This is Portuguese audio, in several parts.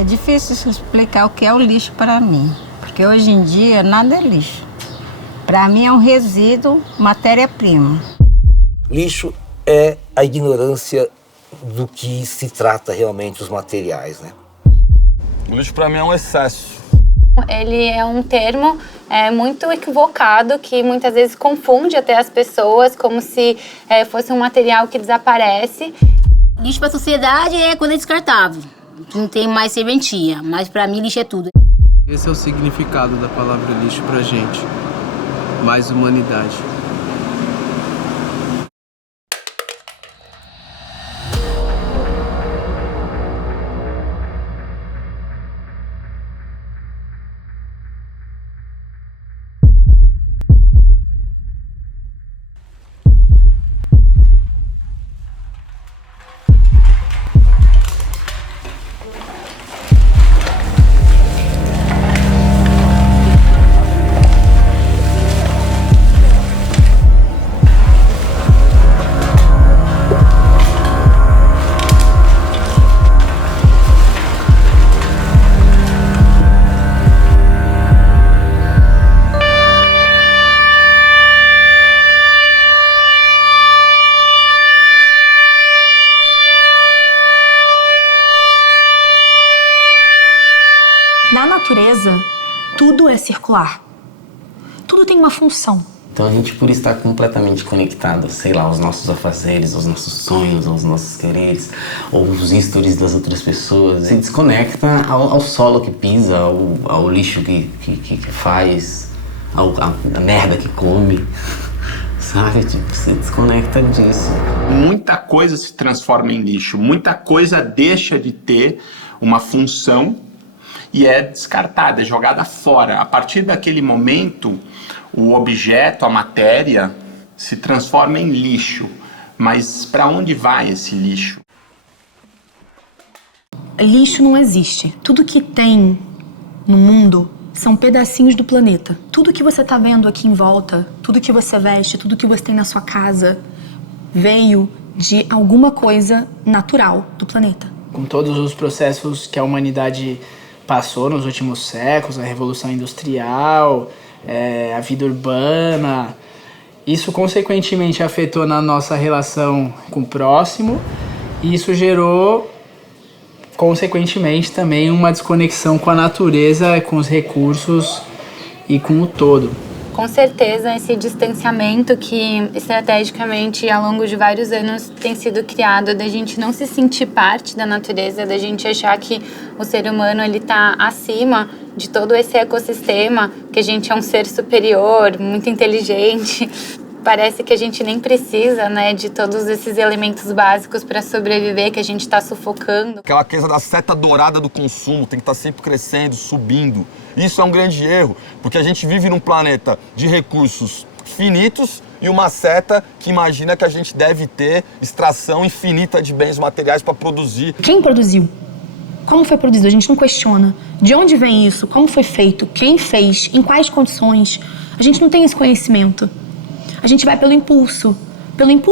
É difícil explicar o que é o lixo para mim, porque hoje em dia nada é lixo. Para mim é um resíduo, matéria-prima. Lixo é a ignorância do que se trata realmente os materiais, né? O lixo para mim é um excesso. Ele é um termo muito equivocado que muitas vezes confunde até as pessoas como se fosse um material que desaparece. Lixo para a sociedade é quando é descartável, não tem mais serventia, mas para mim lixo é tudo. Esse é o significado da palavra lixo pra gente. Mais humanidade. Na natureza, tudo é circular. Tudo tem uma função. Então a gente, por estar completamente conectado, sei lá, aos nossos afazeres, aos nossos sonhos, aos nossos quereres, ou os histories das outras pessoas, se desconecta ao solo que pisa, ao lixo que faz, a merda que come, sabe? Tipo, você desconecta disso. Muita coisa se transforma em lixo, muita coisa deixa de ter uma função e é descartada, é jogada fora. A partir daquele momento, o objeto, a matéria, se transforma em lixo. Mas para onde vai esse lixo? Lixo não existe. Tudo que tem no mundo são pedacinhos do planeta. Tudo que você está vendo aqui em volta, tudo que você veste, tudo que você tem na sua casa, veio de alguma coisa natural do planeta. Com todos os processos que a humanidade passou nos últimos séculos, a Revolução Industrial, a vida urbana, isso consequentemente afetou na nossa relação com o próximo e isso gerou, consequentemente, também uma desconexão com a natureza, com os recursos e com o todo. Com certeza, esse distanciamento que estrategicamente ao longo de vários anos tem sido criado, da gente não se sentir parte da natureza, da gente achar que o ser humano ele está acima de todo esse ecossistema, que a gente é um ser superior, muito inteligente. Parece que a gente nem precisa, né, de todos esses elementos básicos para sobreviver, que a gente está sufocando. Aquela coisa da seta dourada do consumo, tem que estar sempre crescendo, subindo. Isso é um grande erro, porque a gente vive num planeta de recursos finitos e uma seta que imagina que a gente deve ter extração infinita de bens materiais para produzir. Quem produziu? Como foi produzido? A gente não questiona. De onde vem isso? Como foi feito? Quem fez? Em quais condições? A gente não tem esse conhecimento. A gente vai pelo impulso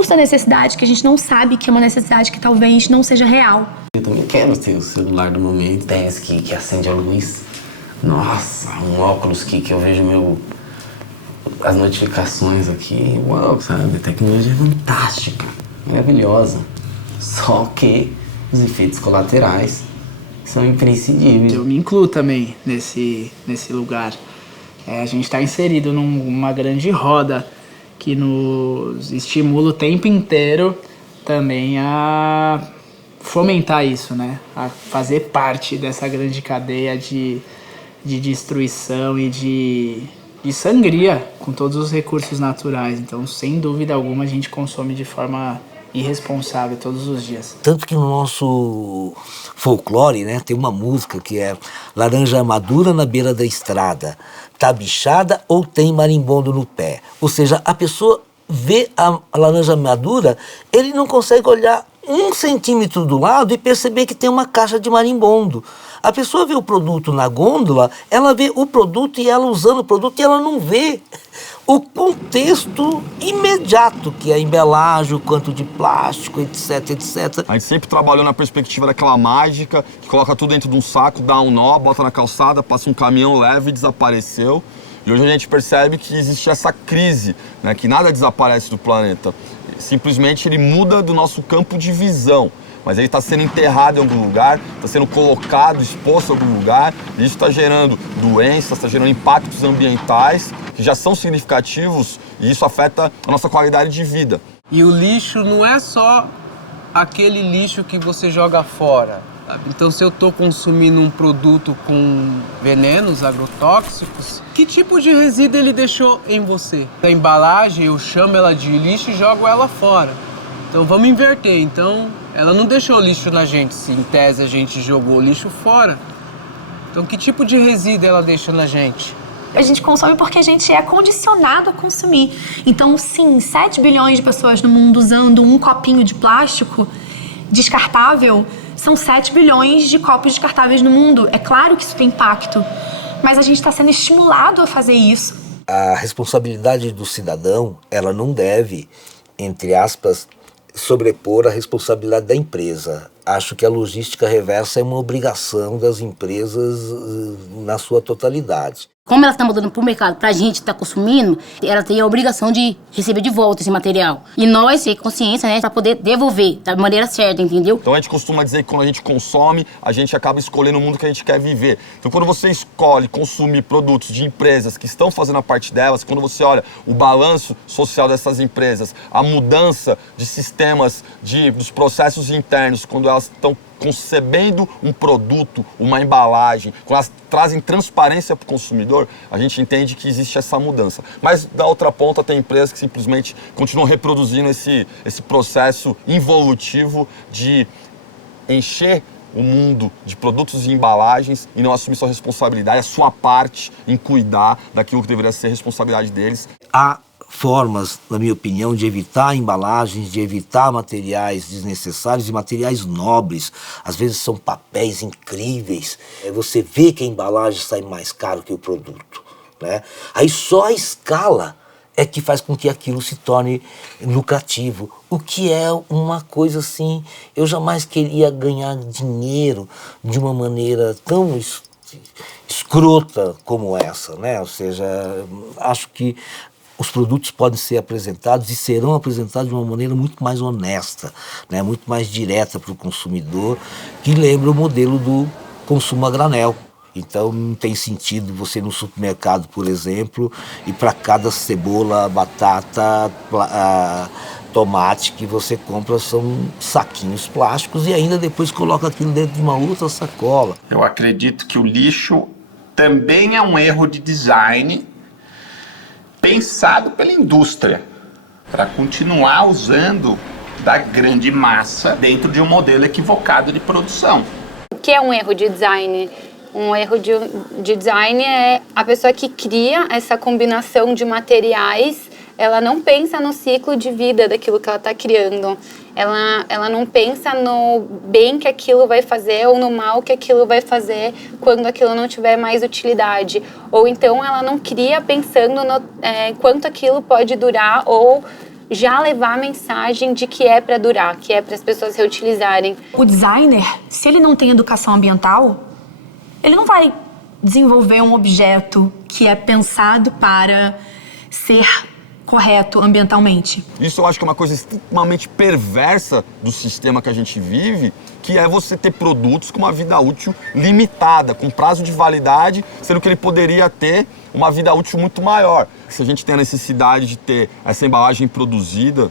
da necessidade, que a gente não sabe que é uma necessidade que talvez não seja real. Eu também quero ter o celular do momento, tênis que acende a luz. Nossa, um óculos que eu vejo as notificações aqui. Uau, sabe? A tecnologia é fantástica, maravilhosa. Só que os efeitos colaterais são imprescindíveis. Eu me incluo também nesse lugar. A gente está inserido numa grande roda que nos estimula o tempo inteiro também a fomentar isso, né? A fazer parte dessa grande cadeia de destruição e de sangria com todos os recursos naturais. Então, sem dúvida alguma, a gente consome de forma irresponsável todos os dias. Tanto que no nosso folclore, né, tem uma música que é laranja madura na beira da estrada, tá bichada ou tem marimbondo no pé. Ou seja, a pessoa vê a laranja madura, ele não consegue olhar 1 centímetro do lado e perceber que tem uma caixa de marimbondo. A pessoa vê o produto na gôndola, ela vê o produto e ela usando o produto e ela não vê o contexto imediato, que é a embelagem, o quanto de plástico, etc, etc. A gente sempre trabalhou na perspectiva daquela mágica, que coloca tudo dentro de um saco, dá um nó, bota na calçada, passa um caminhão, leva e desapareceu. E hoje a gente percebe que existe essa crise, né, que nada desaparece do planeta. Simplesmente ele muda do nosso campo de visão. Mas ele está sendo enterrado em algum lugar, está sendo colocado, exposto em algum lugar, e isso está gerando doenças, está gerando impactos ambientais que já são significativos e isso afeta a nossa qualidade de vida. E o lixo não é só aquele lixo que você joga fora, sabe? Então, se eu estou consumindo um produto com venenos agrotóxicos, que tipo de resíduo ele deixou em você? A embalagem, eu chamo ela de lixo e jogo ela fora. Então, vamos inverter. Então, ela não deixou lixo na gente, se em tese a gente jogou lixo fora. Então, que tipo de resíduo ela deixa na gente? A gente consome porque a gente é condicionado a consumir. Então, sim, 7 bilhões de pessoas no mundo usando um copinho de plástico descartável, são 7 bilhões de copos descartáveis no mundo. É claro que isso tem impacto, mas a gente está sendo estimulado a fazer isso. A responsabilidade do cidadão, ela não deve, entre aspas, sobrepor a responsabilidade da empresa. Acho que a logística reversa é uma obrigação das empresas na sua totalidade. Como ela está mudando para o mercado, para a gente estar consumindo, ela tem a obrigação de receber de volta esse material. E nós ter consciência, né, para poder devolver da maneira certa, entendeu? Então a gente costuma dizer que quando a gente consome, a gente acaba escolhendo o mundo que a gente quer viver. Então quando você escolhe consumir produtos de empresas que estão fazendo a parte delas, quando você olha o balanço social dessas empresas, a mudança de sistemas, dos processos internos, quando elas estão concebendo um produto, uma embalagem, quando elas trazem transparência para o consumidor, a gente entende que existe essa mudança. Mas da outra ponta tem empresas que simplesmente continuam reproduzindo esse processo involutivo de encher o mundo de produtos e embalagens e não assumir sua responsabilidade, a sua parte em cuidar daquilo que deveria ser a responsabilidade deles. Há formas, na minha opinião, de evitar embalagens, de evitar materiais desnecessários e materiais nobres. Às vezes são papéis incríveis. Você vê que a embalagem sai mais caro que o produto, né? Aí só a escala é que faz com que aquilo se torne lucrativo. O que é uma coisa assim, eu jamais queria ganhar dinheiro de uma maneira tão escrota como essa, né? Ou seja, acho que os produtos podem ser apresentados e serão apresentados de uma maneira muito mais honesta, né? Muito mais direta para o consumidor, que lembra o modelo do consumo a granel. Então não tem sentido você ir no supermercado, por exemplo, e para cada cebola, batata, tomate que você compra são saquinhos plásticos e ainda depois coloca aquilo dentro de uma outra sacola. Eu acredito que o lixo também é um erro de design pensado pela indústria para continuar usando da grande massa dentro de um modelo equivocado de produção. O que é um erro de design? Um erro de design é a pessoa que cria essa combinação de materiais, ela não pensa no ciclo de vida daquilo que ela está criando. Ela não pensa no bem que aquilo vai fazer ou no mal que aquilo vai fazer quando aquilo não tiver mais utilidade. Ou então ela não cria pensando no quanto aquilo pode durar ou já levar a mensagem de que é para durar, que é para as pessoas reutilizarem. O designer, se ele não tem educação ambiental, ele não vai desenvolver um objeto que é pensado para ser correto ambientalmente. Isso eu acho que é uma coisa extremamente perversa do sistema que a gente vive, que é você ter produtos com uma vida útil limitada, com prazo de validade, sendo que ele poderia ter uma vida útil muito maior. Se a gente tem a necessidade de ter essa embalagem produzida,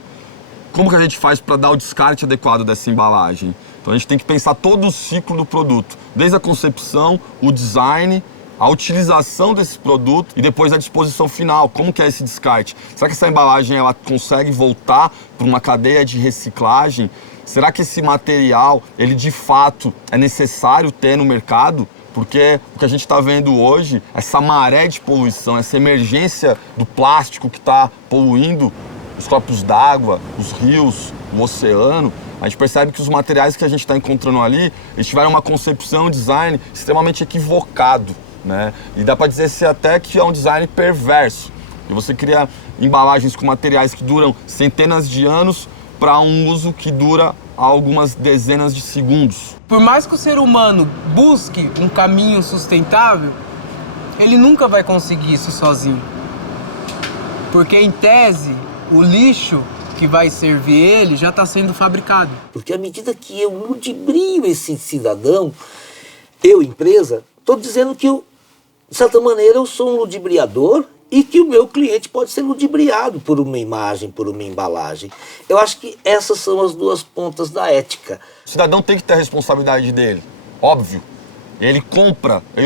como que a gente faz para dar o descarte adequado dessa embalagem? Então a gente tem que pensar todo o ciclo do produto, desde a concepção, o design, a utilização desse produto e depois a disposição final. Como que é esse descarte? Será que essa embalagem ela consegue voltar para uma cadeia de reciclagem? Será que esse material, ele de fato é necessário ter no mercado? Porque o que a gente está vendo hoje, essa maré de poluição, essa emergência do plástico que está poluindo os corpos d'água, os rios, o oceano, a gente percebe que os materiais que a gente está encontrando ali, eles tiveram uma concepção, um design extremamente equivocado, né? E dá para dizer até que é um design perverso. E você cria embalagens com materiais que duram centenas de anos para um uso que dura algumas dezenas de segundos. Por mais que o ser humano busque um caminho sustentável, ele nunca vai conseguir isso sozinho. Porque, em tese, o lixo que vai servir ele já está sendo fabricado. Porque à medida que eu ludibrio esse cidadão, eu, empresa, estou dizendo que, de certa maneira, eu sou um ludibriador e que o meu cliente pode ser ludibriado por uma imagem, por uma embalagem. Eu acho que essas são as duas pontas da ética. O cidadão tem que ter a responsabilidade dele, óbvio. Ele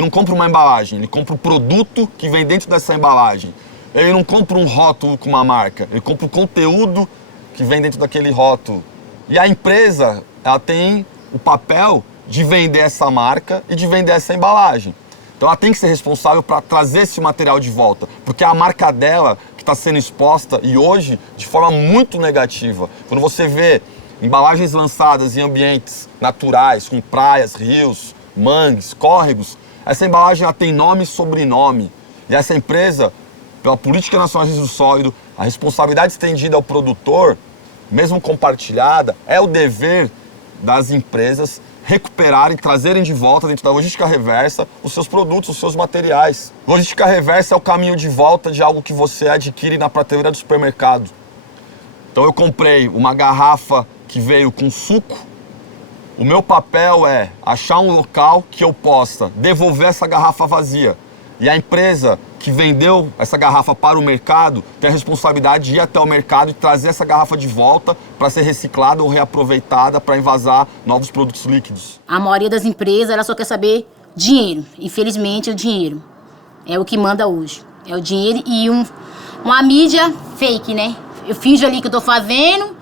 não compra uma embalagem, ele compra o produto que vem dentro dessa embalagem. Ele não compra um rótulo com uma marca, ele compra o conteúdo que vem dentro daquele rótulo. E a empresa, ela tem o papel de vender essa marca e de vender essa embalagem. Então ela tem que ser responsável para trazer esse material de volta, porque é a marca dela que está sendo exposta e hoje de forma muito negativa. Quando você vê embalagens lançadas em ambientes naturais, com praias, rios, mangues, córregos, essa embalagem ela tem nome e sobrenome. E essa empresa, pela Política Nacional de Resíduo Sólido, a responsabilidade estendida ao produtor, mesmo compartilhada, é o dever das empresas recuperarem, trazerem de volta dentro da logística reversa os seus produtos, os seus materiais. Logística reversa é o caminho de volta de algo que você adquire na prateleira do supermercado. Então eu comprei uma garrafa que veio com suco. O meu papel é achar um local que eu possa devolver essa garrafa vazia. E a empresa que vendeu essa garrafa para o mercado tem a responsabilidade de ir até o mercado e trazer essa garrafa de volta para ser reciclada ou reaproveitada para envasar novos produtos líquidos. A maioria das empresas, ela só quer saber dinheiro. Infelizmente, o dinheiro é o que manda hoje. É o dinheiro e uma mídia fake, né? Eu finjo ali que eu tô fazendo,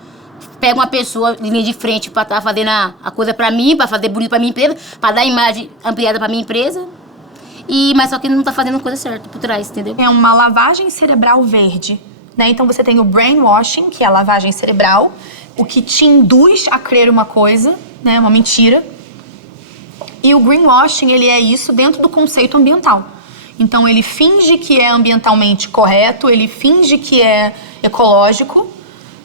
pego uma pessoa linha de frente para estar fazendo a coisa para mim, para fazer bonito para minha empresa, para dar imagem ampliada para minha empresa. Mas só que não tá fazendo a coisa certa por trás, entendeu? É uma lavagem cerebral verde, né? Então você tem o brainwashing, que é a lavagem cerebral, o que te induz a crer uma coisa, né? Uma mentira. E o greenwashing, ele é isso dentro do conceito ambiental. Então ele finge que é ambientalmente correto, ele finge que é ecológico,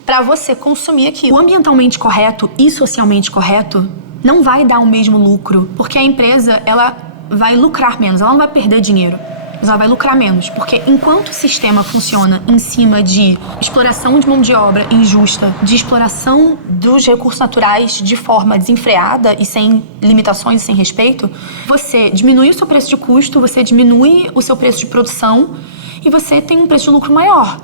para você consumir aquilo. O ambientalmente correto e socialmente correto não vai dar o mesmo lucro, porque a empresa, ela vai lucrar menos, ela não vai perder dinheiro, mas ela vai lucrar menos, porque enquanto o sistema funciona em cima de exploração de mão de obra injusta, de exploração dos recursos naturais de forma desenfreada e sem limitações e sem respeito, você diminui o seu preço de custo, você diminui o seu preço de produção e você tem um preço de lucro maior.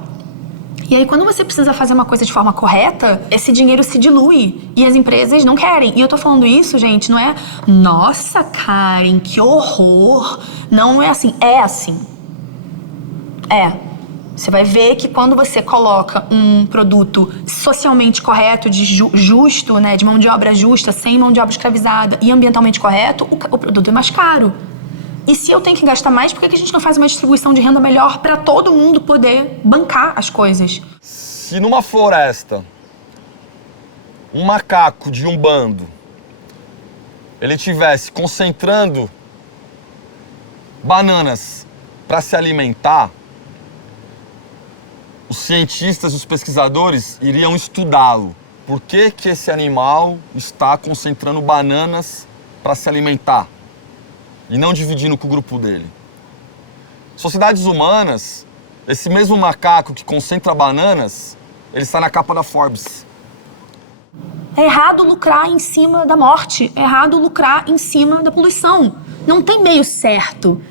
E aí, quando você precisa fazer uma coisa de forma correta, esse dinheiro se dilui e as empresas não querem. E eu tô falando isso, gente, não é nossa, Karen, que horror. Não é assim, é assim. É. Você vai ver que quando você coloca um produto socialmente correto, de justo, né, de mão de obra justa, sem mão de obra escravizada e ambientalmente correto, o produto é mais caro. E se eu tenho que gastar mais, por que a gente não faz uma distribuição de renda melhor para todo mundo poder bancar as coisas? Se numa floresta, um macaco de um bando, ele estivesse concentrando bananas para se alimentar, os cientistas e os pesquisadores iriam estudá-lo. Por que que esse animal está concentrando bananas para se alimentar? E não dividindo com o grupo dele. Sociedades humanas, esse mesmo macaco que concentra bananas, ele está na capa da Forbes. É errado lucrar em cima da morte, é errado lucrar em cima da poluição. Não tem meio certo.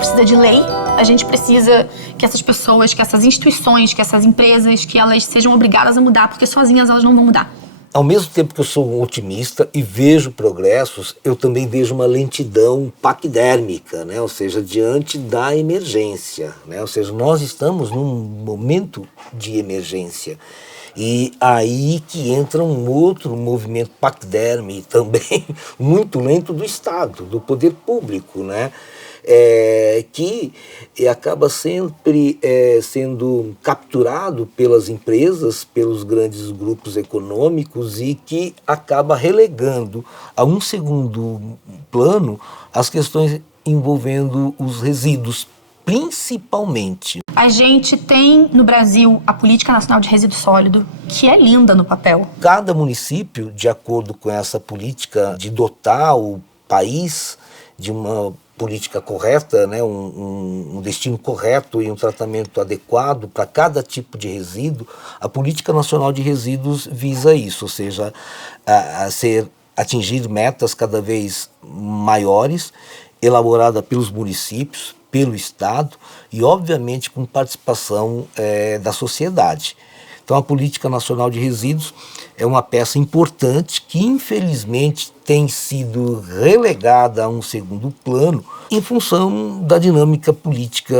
precisa de lei, a gente precisa que essas pessoas, que essas instituições, que essas empresas, que elas sejam obrigadas a mudar, porque sozinhas elas não vão mudar. Ao mesmo tempo que eu sou um otimista e vejo progressos, eu também vejo uma lentidão paquidérmica, né? Ou seja, diante da emergência, né? Ou seja, nós estamos num momento de emergência. E aí que entra um outro movimento paquidérmico também muito lento do Estado, do poder público, né? Que acaba sempre sendo capturado pelas empresas, pelos grandes grupos econômicos e que acaba relegando a um segundo plano as questões envolvendo os resíduos, principalmente. A gente tem no Brasil a Política Nacional de Resíduo Sólido, que é linda no papel. Cada município, de acordo com essa política de dotar o país de uma política correta, né, um destino correto e um tratamento adequado para cada tipo de resíduo, a Política Nacional de Resíduos visa isso, ou seja, atingir metas cada vez maiores, elaborada pelos municípios, pelo Estado e, obviamente, com participação da sociedade. Então, a Política Nacional de Resíduos é uma peça importante que, infelizmente, tem sido relegada a um segundo plano em função da dinâmica política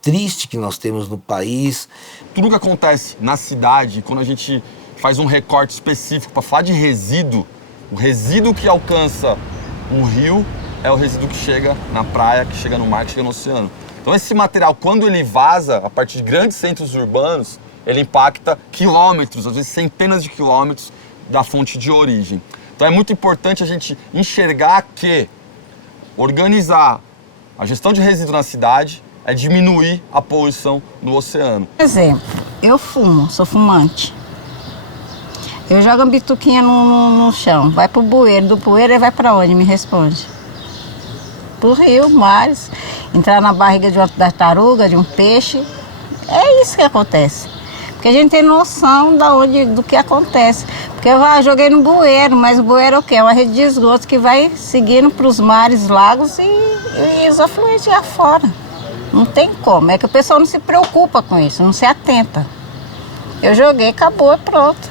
triste que nós temos no país. Tudo que acontece na cidade, quando a gente faz um recorte específico para falar de resíduo, o resíduo que alcança um rio é o resíduo que chega na praia, que chega no mar, que chega no oceano. Então esse material, quando ele vaza a partir de grandes centros urbanos, ele impacta quilômetros, às vezes centenas de quilômetros da fonte de origem. Então é muito importante a gente enxergar que organizar a gestão de resíduo na cidade é diminuir a poluição do oceano. Por exemplo, eu fumo, sou fumante. Eu jogo uma bituquinha no chão, vai pro bueiro, do bueiro ele vai para onde? Me responde. Pro rio, mares, entrar na barriga de uma tartaruga, de um peixe. É isso que acontece. Porque a gente tem noção do que acontece. Porque eu joguei no bueiro, mas o bueiro é o quê? É uma rede de esgoto que vai seguindo para os mares, lagos e os afluentes lá fora. Não tem como. É que o pessoal não se preocupa com isso, não se atenta. Eu joguei, acabou, pronto.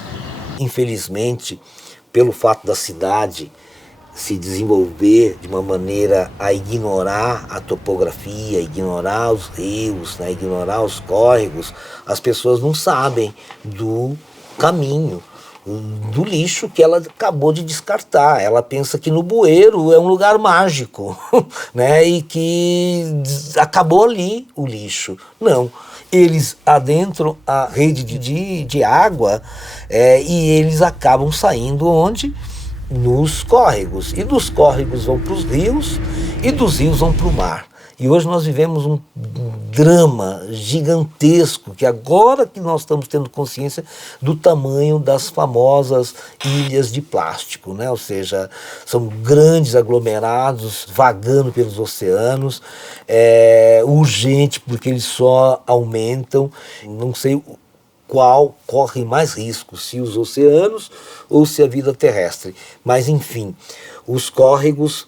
Infelizmente, pelo fato da cidade se desenvolver de uma maneira a ignorar a topografia, ignorar os rios, né, ignorar os córregos, as pessoas não sabem do caminho, do lixo que ela acabou de descartar. Ela pensa que no bueiro é um lugar mágico, né, e que acabou ali o lixo. Não. Eles adentram a rede de água e eles acabam saindo onde? Nos córregos. E dos córregos vão para os rios e dos rios vão para o mar. E hoje nós vivemos um drama gigantesco, que agora que nós estamos tendo consciência do tamanho das famosas ilhas de plástico, né? Ou seja, são grandes aglomerados vagando pelos oceanos, urgente porque eles só aumentam, não sei qual corre mais risco, se os oceanos ou se a vida terrestre. Mas enfim, os córregos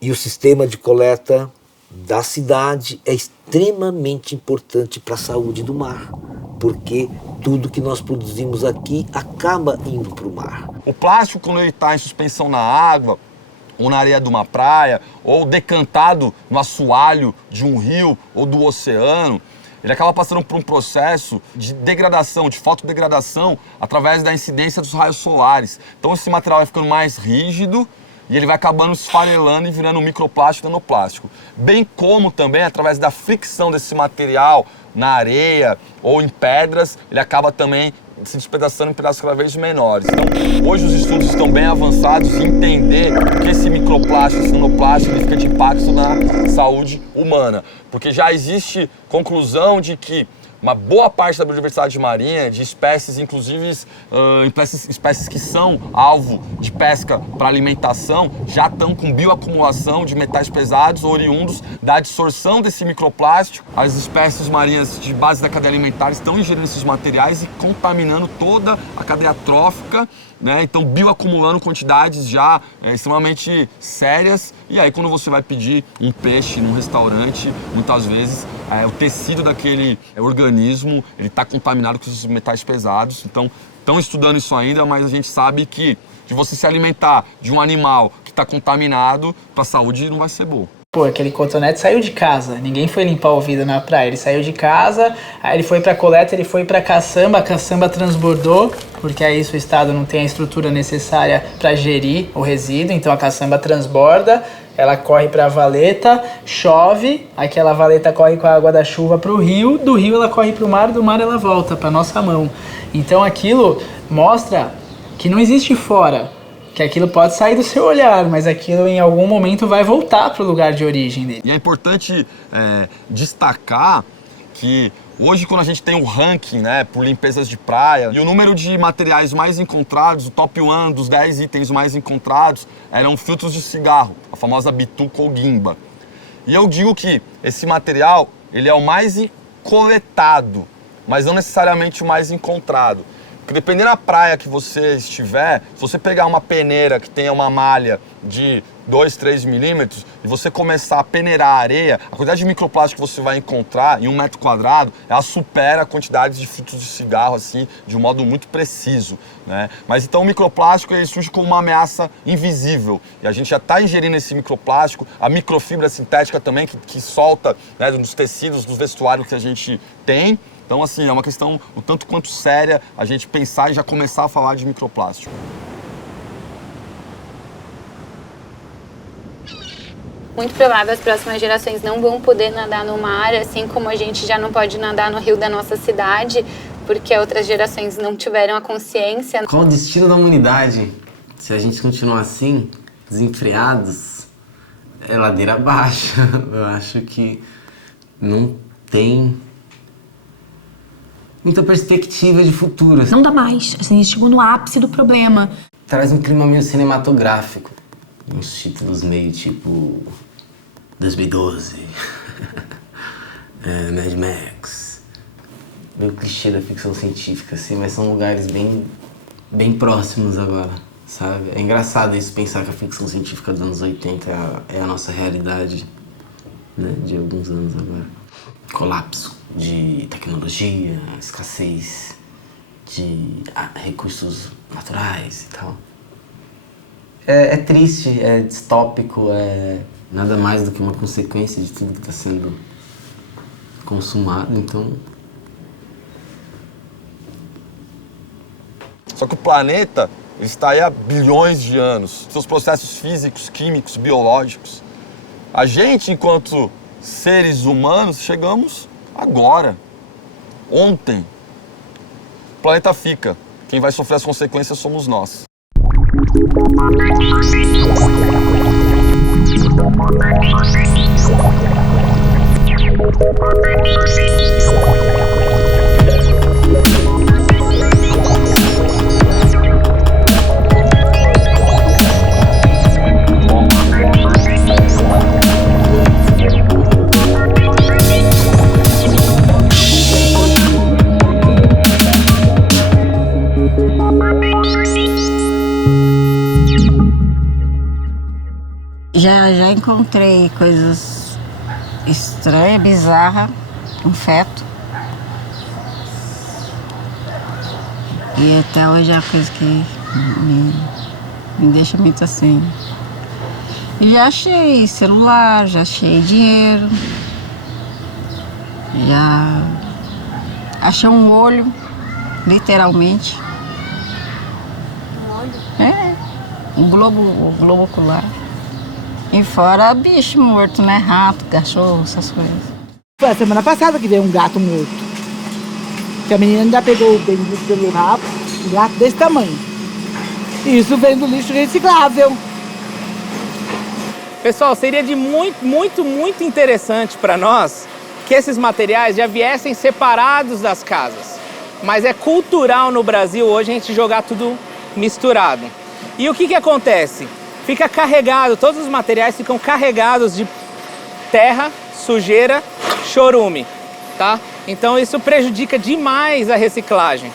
e o sistema de coleta da cidade é extremamente importante para a saúde do mar, porque tudo que nós produzimos aqui acaba indo para o mar. O plástico, quando ele está em suspensão na água, ou na areia de uma praia, ou decantado no assoalho de um rio ou do oceano, ele acaba passando por um processo de degradação, de fotodegradação, através da incidência dos raios solares. Então esse material vai ficando mais rígido e ele vai acabando esfarelando e virando microplástico e nanoplástico. Bem como também, através da fricção desse material na areia ou em pedras, ele acaba também se despedaçando em pedaços cada vez menores. Então, hoje os estudos estão bem avançados em entender que esse microplástico, esse nanoplástico, ele fica de impacto na saúde humana. Porque já existe conclusão de que uma boa parte da biodiversidade marinha, de espécies, inclusive espécies que são alvo de pesca para alimentação, já estão com bioacumulação de metais pesados oriundos da absorção desse microplástico. As espécies marinhas de base da cadeia alimentar estão ingerindo esses materiais e contaminando toda a cadeia trófica, né? Então bioacumulando quantidades já extremamente sérias. E aí quando você vai pedir um peixe num restaurante, muitas vezes o tecido daquele organismo ele está contaminado com esses metais pesados. Então estão estudando isso ainda, mas a gente sabe que de você se alimentar de um animal que está contaminado, para a saúde não vai ser bom. Pô, aquele cotonete saiu de casa, ninguém foi limpar o vidro na praia, ele saiu de casa, aí ele foi pra coleta, ele foi pra caçamba, a caçamba transbordou, porque aí o estado não tem a estrutura necessária para gerir o resíduo, então a caçamba transborda, ela corre pra valeta, chove, aquela valeta corre com a água da chuva pro rio, do rio ela corre pro mar, do mar ela volta pra nossa mão. Então aquilo mostra que não existe fora, que aquilo pode sair do seu olhar, mas aquilo em algum momento vai voltar para o lugar de origem dele. E é importante destacar que hoje quando a gente tem o ranking, né, por limpezas de praia, e o número de materiais mais encontrados, o top 1 dos 10 itens mais encontrados eram filtros de cigarro, a famosa bituca ou guimba. E eu digo que esse material ele é o mais coletado, mas não necessariamente o mais encontrado. Porque dependendo da praia que você estiver, se você pegar uma peneira que tenha uma malha de 2, 3 milímetros e você começar a peneirar a areia, a quantidade de microplástico que você vai encontrar em 1 metro quadrado, ela supera a quantidade de filtros de cigarro, assim, de um modo muito preciso, né? Mas então o microplástico ele surge como uma ameaça invisível e a gente já está ingerindo esse microplástico, a microfibra sintética também que solta, né, nos tecidos, dos vestuários que a gente tem. Então, assim, é uma questão o tanto quanto séria a gente pensar e já começar a falar de microplástico. Muito provável as próximas gerações não vão poder nadar no mar, assim como a gente já não pode nadar no rio da nossa cidade, porque outras gerações não tiveram a consciência. Qual o destino da humanidade? Se a gente continuar assim, desenfreados, é ladeira abaixo. Eu acho que não tem muita perspectiva de futuro. Não dá mais, assim, a gente chegou no ápice do problema. Traz um clima meio cinematográfico. Uns títulos meio tipo 2012, Mad Max. Meio clichê da ficção científica, assim, mas são lugares bem próximos agora, sabe? É engraçado isso, pensar que a ficção científica dos anos 80 é a nossa realidade, né, de alguns anos agora. Colapso de tecnologia, escassez de recursos naturais e tal. É triste, é distópico, é nada mais do que uma consequência de tudo que está sendo consumado, então... Só que o planeta está aí há bilhões de anos, seus processos físicos, químicos, biológicos. A gente, enquanto seres humanos, chegamos agora, ontem. O planeta fica. Quem vai sofrer as consequências somos nós. Já encontrei coisas estranhas, bizarras, um feto. E até hoje é uma coisa que me deixa muito assim. Já achei celular, já achei dinheiro. Já achei um olho, literalmente. Um olho? É, um globo ocular. E fora bicho morto, né? Rato, cachorro, essas coisas. Foi a semana passada que veio um gato morto. Que a menina ainda pegou o bendito pelo rabo, um gato desse tamanho. E isso vem do lixo reciclável. Pessoal, seria de muito interessante para nós que que esses materiais já viessem separados das casas. Mas é cultural no Brasil hoje a gente jogar tudo misturado. E o que acontece? Fica carregado, todos os materiais ficam carregados de terra, sujeira, chorume, tá? Então isso prejudica demais a reciclagem.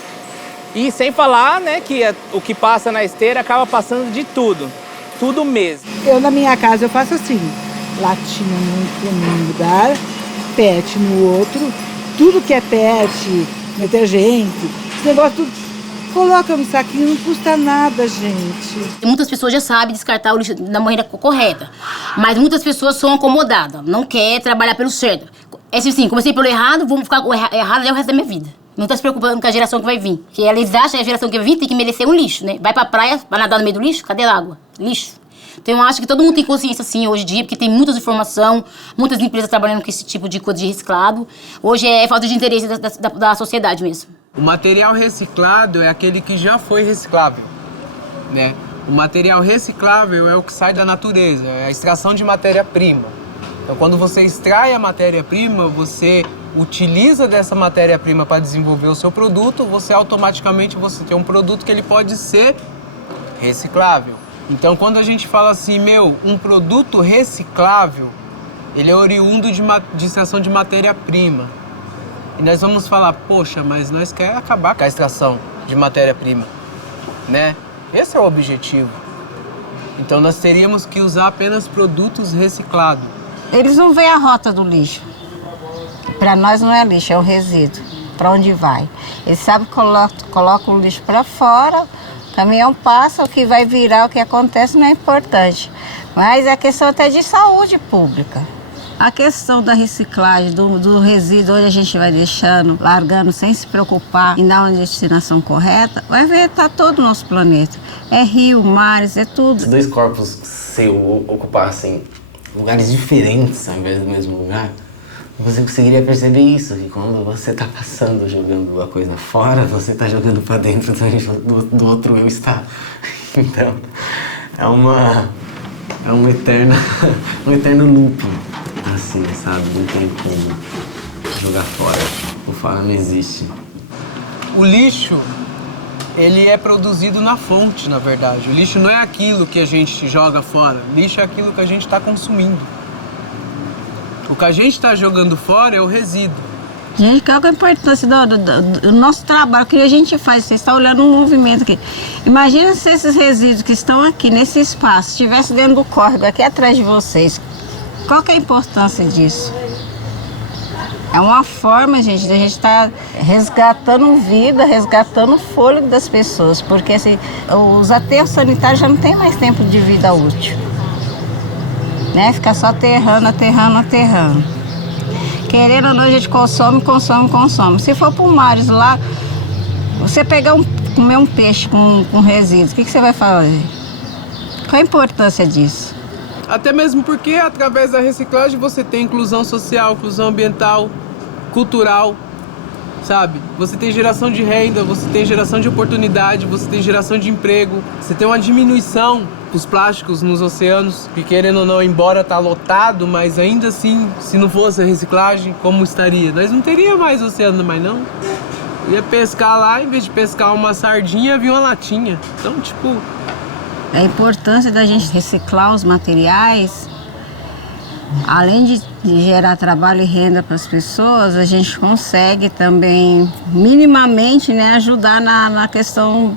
E sem falar, né, que o que passa na esteira acaba passando de tudo mesmo. Eu na minha casa eu faço assim, latinha num lugar, PET no outro, tudo que é PET, detergente, esse negócio tudo, coloca no saquinho, não custa nada, gente. Muitas pessoas já sabem descartar o lixo da maneira correta, mas muitas pessoas são acomodadas, não querem trabalhar pelo certo. É assim, comecei pelo errado, vou ficar errado até o resto da minha vida. Não tá se preocupando com a geração que vai vir. Porque eles acham que a geração que vai vir tem que merecer um lixo, né? Vai pra praia, vai nadar no meio do lixo, cadê a água? Lixo. Então eu acho que todo mundo tem consciência assim hoje em dia, porque tem muitas informações, muitas empresas trabalhando com esse tipo de coisa de reciclado. Hoje é falta de interesse da sociedade mesmo. O material reciclado é aquele que já foi reciclável, né? O material reciclável é o que sai da natureza, é a extração de matéria-prima. Então, quando você extrai a matéria-prima, você utiliza dessa matéria-prima para desenvolver o seu produto, você automaticamente tem um produto que ele pode ser reciclável. Então, quando a gente fala assim, um produto reciclável, ele é oriundo de extração de matéria-prima. E nós vamos falar, poxa, mas nós queremos acabar com a extração de matéria-prima, né? Esse é o objetivo. Então, nós teríamos que usar apenas produtos reciclados. Eles não veem a rota do lixo. Para nós não é lixo, é o resíduo. Para onde vai? Eles sabem que coloca o lixo para fora, o caminhão passa, o que vai virar, o que acontece não é importante. Mas é questão até de saúde pública. A questão da reciclagem, do resíduo, onde a gente vai deixando, largando, sem se preocupar em dar uma destinação correta, vai vetar todo o nosso planeta. É rio, mares, é tudo. Se dois corpos se ocupassem lugares diferentes ao invés do mesmo lugar, você conseguiria perceber isso, que quando você está passando, jogando a coisa fora, você está jogando para dentro do outro eu estar. Então, é um eterno loop, assim, sabe? Não tem como jogar fora. O fora não existe. O lixo, ele é produzido na fonte, na verdade. O lixo não é aquilo que a gente joga fora. O lixo é aquilo que a gente está consumindo. O que a gente está jogando fora é o resíduo. Gente, qual é a importância do nosso trabalho, o que a gente faz? Você está olhando um movimento aqui. Imagina se esses resíduos que estão aqui nesse espaço estivessem dentro do córrego, aqui atrás de vocês. Qual que é a importância disso? É uma forma, gente, de a gente estar resgatando vida, resgatando o fôlego das pessoas, porque assim, os aterros sanitários já não tem mais tempo de vida útil. Né? Fica só aterrando. Querendo ou não, a gente consome. Se for para o mares lá, você comer um peixe com resíduos, o que você vai fazer? Qual a importância disso? Até mesmo porque, através da reciclagem, você tem inclusão social, inclusão ambiental, cultural, sabe? Você tem geração de renda, você tem geração de oportunidade, você tem geração de emprego, você tem uma diminuição dos plásticos nos oceanos, que querendo ou não, embora tá lotado, mas ainda assim, se não fosse a reciclagem, como estaria? Nós não teríamos mais oceano, mais não. Ia pescar lá, em vez de pescar uma sardinha, havia uma latinha. Então, tipo... A importância da gente reciclar os materiais, além de gerar trabalho e renda para as pessoas, a gente consegue também, minimamente, né, ajudar na questão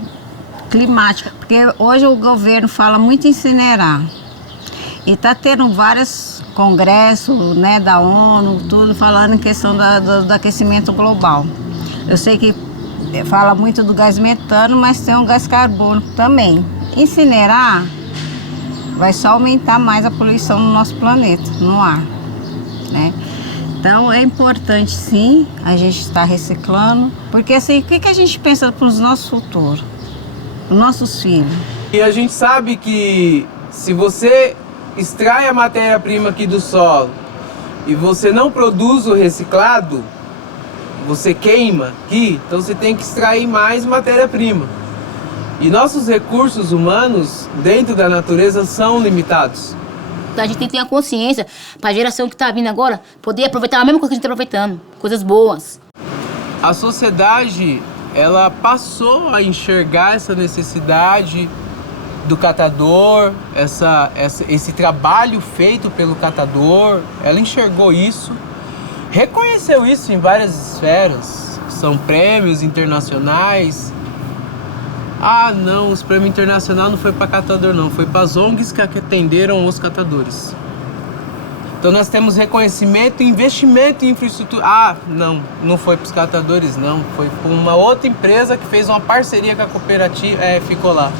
climática. Porque hoje o governo fala muito em incinerar. E está tendo vários congressos, né, da ONU, tudo falando em questão do aquecimento global. Eu sei que fala muito do gás metano, mas tem o gás carbônico também. Incinerar vai só aumentar mais a poluição no nosso planeta, no ar, né? Então é importante sim a gente estar reciclando, porque assim, o que a gente pensa para os nossos futuros, os nossos filhos? E a gente sabe que se você extrai a matéria-prima aqui do solo e você não produz o reciclado, você queima aqui, então você tem que extrair mais matéria-prima. E nossos recursos humanos dentro da natureza são limitados. A gente tem que ter a consciência para a geração que está vindo agora poder aproveitar a mesma coisa que a gente está aproveitando, coisas boas. A sociedade, ela passou a enxergar essa necessidade do catador, esse trabalho feito pelo catador, ela enxergou isso, reconheceu isso em várias esferas, são prêmios internacionais. Ah, não, os prêmios internacionais não foi para catador não, foi para as ONGs que atenderam os catadores. Então nós temos reconhecimento e investimento em infraestrutura. Ah, não foi para os catadores não, foi para uma outra empresa que fez uma parceria com a cooperativa, ficou lá.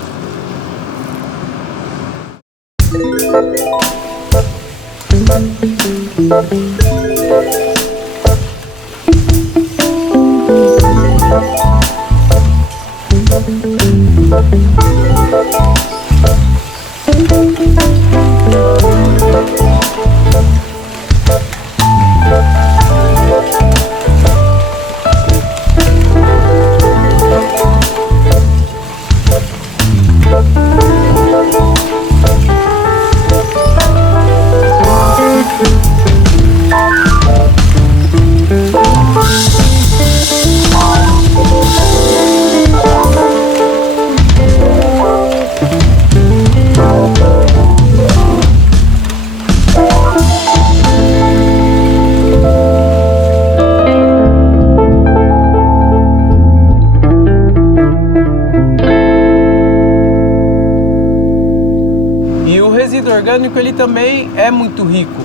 Orgânico, ele também é muito rico.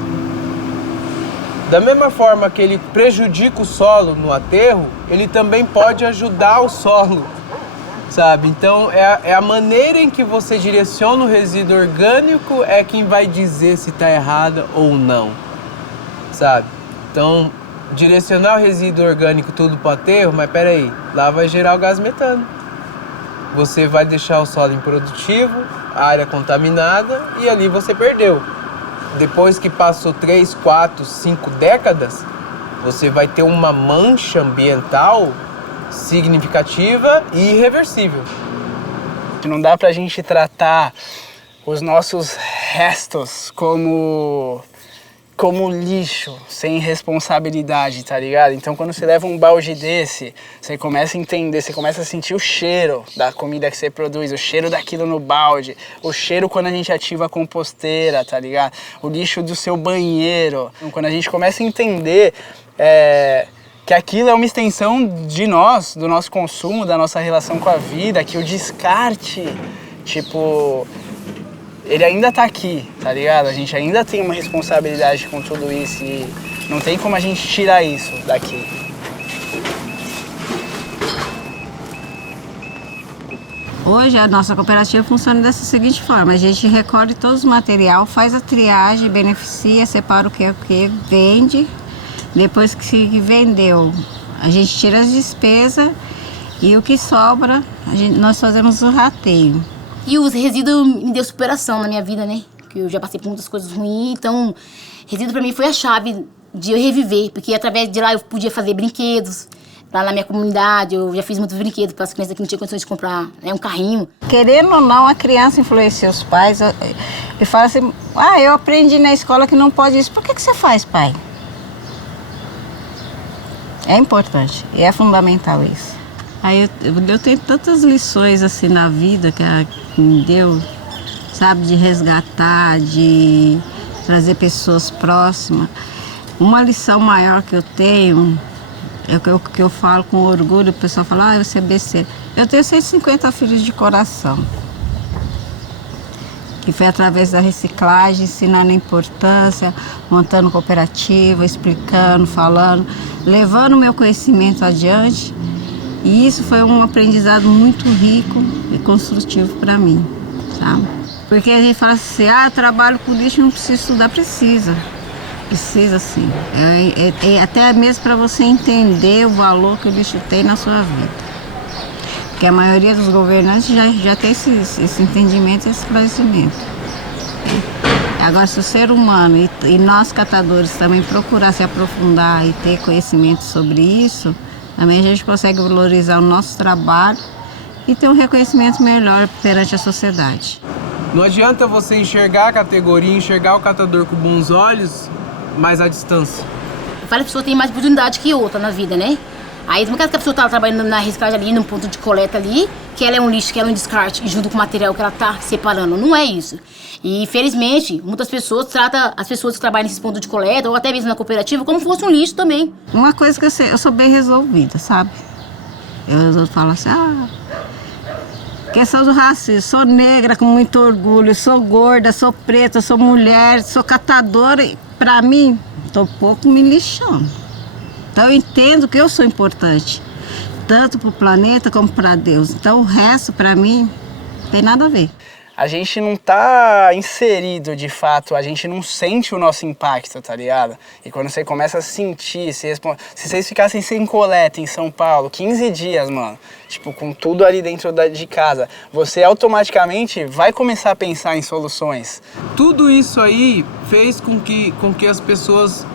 Da mesma forma que ele prejudica o solo no aterro, ele também pode ajudar o solo, sabe? Então é a maneira em que você direciona o resíduo orgânico é quem vai dizer se está errada ou não, sabe? Então direcionar o resíduo orgânico tudo para o aterro, mas peraí, lá vai gerar o gás metano. Você vai deixar o solo improdutivo, a área contaminada e ali você perdeu. Depois que passou 3, 4, 5 décadas, você vai ter uma mancha ambiental significativa e irreversível. Não dá pra gente tratar os nossos restos como lixo, sem responsabilidade, tá ligado? Então quando você leva um balde desse, você começa a entender, você começa a sentir o cheiro da comida que você produz, o cheiro daquilo no balde, o cheiro quando a gente ativa a composteira, tá ligado? O lixo do seu banheiro. Então, quando a gente começa a entender que aquilo é uma extensão de nós, do nosso consumo, da nossa relação com a vida, que o descarte, tipo, ele ainda tá aqui, tá ligado? A gente ainda tem uma responsabilidade com tudo isso e não tem como a gente tirar isso daqui. Hoje a nossa cooperativa funciona dessa seguinte forma: a gente recolhe todo o material, faz a triagem, beneficia, separa o que é o que, vende. Depois que se vendeu, a gente tira as despesas e o que sobra, nós fazemos o rateio. E os resíduos me deu superação na minha vida, né? Porque eu já passei por muitas coisas ruins, então resíduo pra mim foi a chave de eu reviver, porque através de lá eu podia fazer brinquedos. Lá na minha comunidade, eu já fiz muitos brinquedos para as crianças que não tinham condições de comprar, né, um carrinho. Querendo ou não, a criança influencia os pais e fala assim: ah, eu aprendi na escola que não pode isso. Por que você faz, pai? É importante e é fundamental isso. Aí eu tenho tantas lições assim na vida que me deu, sabe, de resgatar, de trazer pessoas próximas. Uma lição maior que eu tenho, é o que eu falo com orgulho, o pessoal fala: ah, você é besteira. Eu tenho 150 filhos de coração, que foi através da reciclagem, ensinando a importância, montando cooperativa, explicando, falando, levando o meu conhecimento adiante. E isso foi um aprendizado muito rico e construtivo para mim, sabe? Porque a gente fala assim: ah, trabalho com lixo, não precisa estudar. Precisa sim. Até mesmo para você entender o valor que o lixo tem na sua vida. Porque a maioria dos governantes já tem esse entendimento, esse esclarecimento. Agora, se o ser humano e nós catadores também procurar se aprofundar e ter conhecimento sobre isso, também a gente consegue valorizar o nosso trabalho e ter um reconhecimento melhor perante a sociedade. Não adianta você enxergar a categoria, enxergar o catador com bons olhos, mas à distância. Várias pessoas têm mais oportunidade que outra na vida, né? Aí, no caso que a pessoa tá trabalhando na reciclagem ali, num ponto de coleta ali, que ela é um lixo, que ela é um descarte, e junto com o material que ela tá separando. Não é isso. E, infelizmente, muitas pessoas tratam as pessoas que trabalham nesses pontos de coleta, ou até mesmo na cooperativa, como se fosse um lixo também. Uma coisa que eu sou bem resolvida, sabe? Eu falo assim, questão do racismo, sou negra com muito orgulho, sou gorda, sou preta, sou mulher, sou catadora, e pra mim, tô um pouco me lixando. Então eu entendo que eu sou importante, tanto pro planeta como para Deus. Então o resto, pra mim, não tem nada a ver. A gente não tá inserido de fato, a gente não sente o nosso impacto, tá ligado? E quando você começa a sentir, se vocês ficassem sem coleta em São Paulo, 15 dias, mano, tipo, com tudo ali dentro de casa, você automaticamente vai começar a pensar em soluções. Tudo isso aí fez com que as pessoas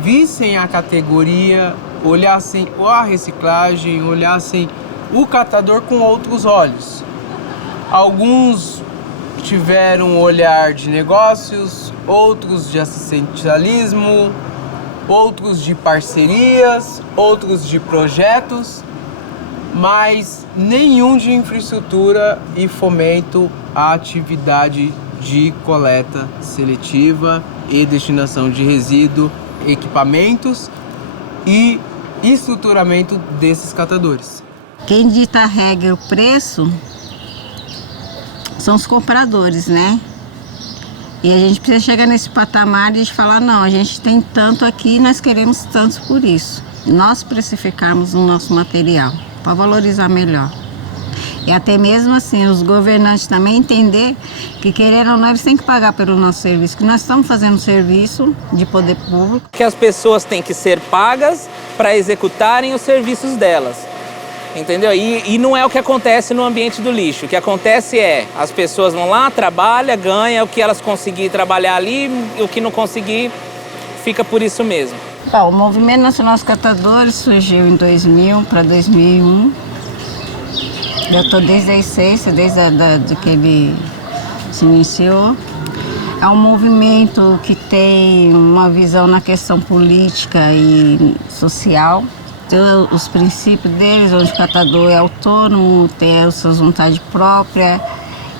vissem a categoria, olhassem a reciclagem, olhassem o catador com outros olhos. Alguns tiveram um olhar de negócios, outros de assistencialismo, outros de parcerias, outros de projetos, mas nenhum de infraestrutura e fomento à atividade de coleta seletiva e destinação de resíduo, equipamentos e estruturamento desses catadores. Quem dita a regra e o preço são os compradores, né? E a gente precisa chegar nesse patamar de falar, não, a gente tem tanto aqui e nós queremos tanto por isso. Nós precificarmos o nosso material para valorizar melhor. E até mesmo assim, os governantes também entender que, querendo ou não, eles têm que pagar pelo nosso serviço, que nós estamos fazendo serviço de poder público. Que as pessoas têm que ser pagas para executarem os serviços delas. Entendeu? E não é o que acontece no ambiente do lixo. O que acontece é, as pessoas vão lá, trabalham, ganham o que elas conseguirem trabalhar ali, e o que não conseguir fica por isso mesmo. Bom, o Movimento Nacional dos Catadores surgiu em 2000 para 2001. Eu estou desde a essência, desde que ele se iniciou. É um movimento que tem uma visão na questão política e social. Tem os princípios deles, onde o catador é autônomo, tem as suas vontades próprias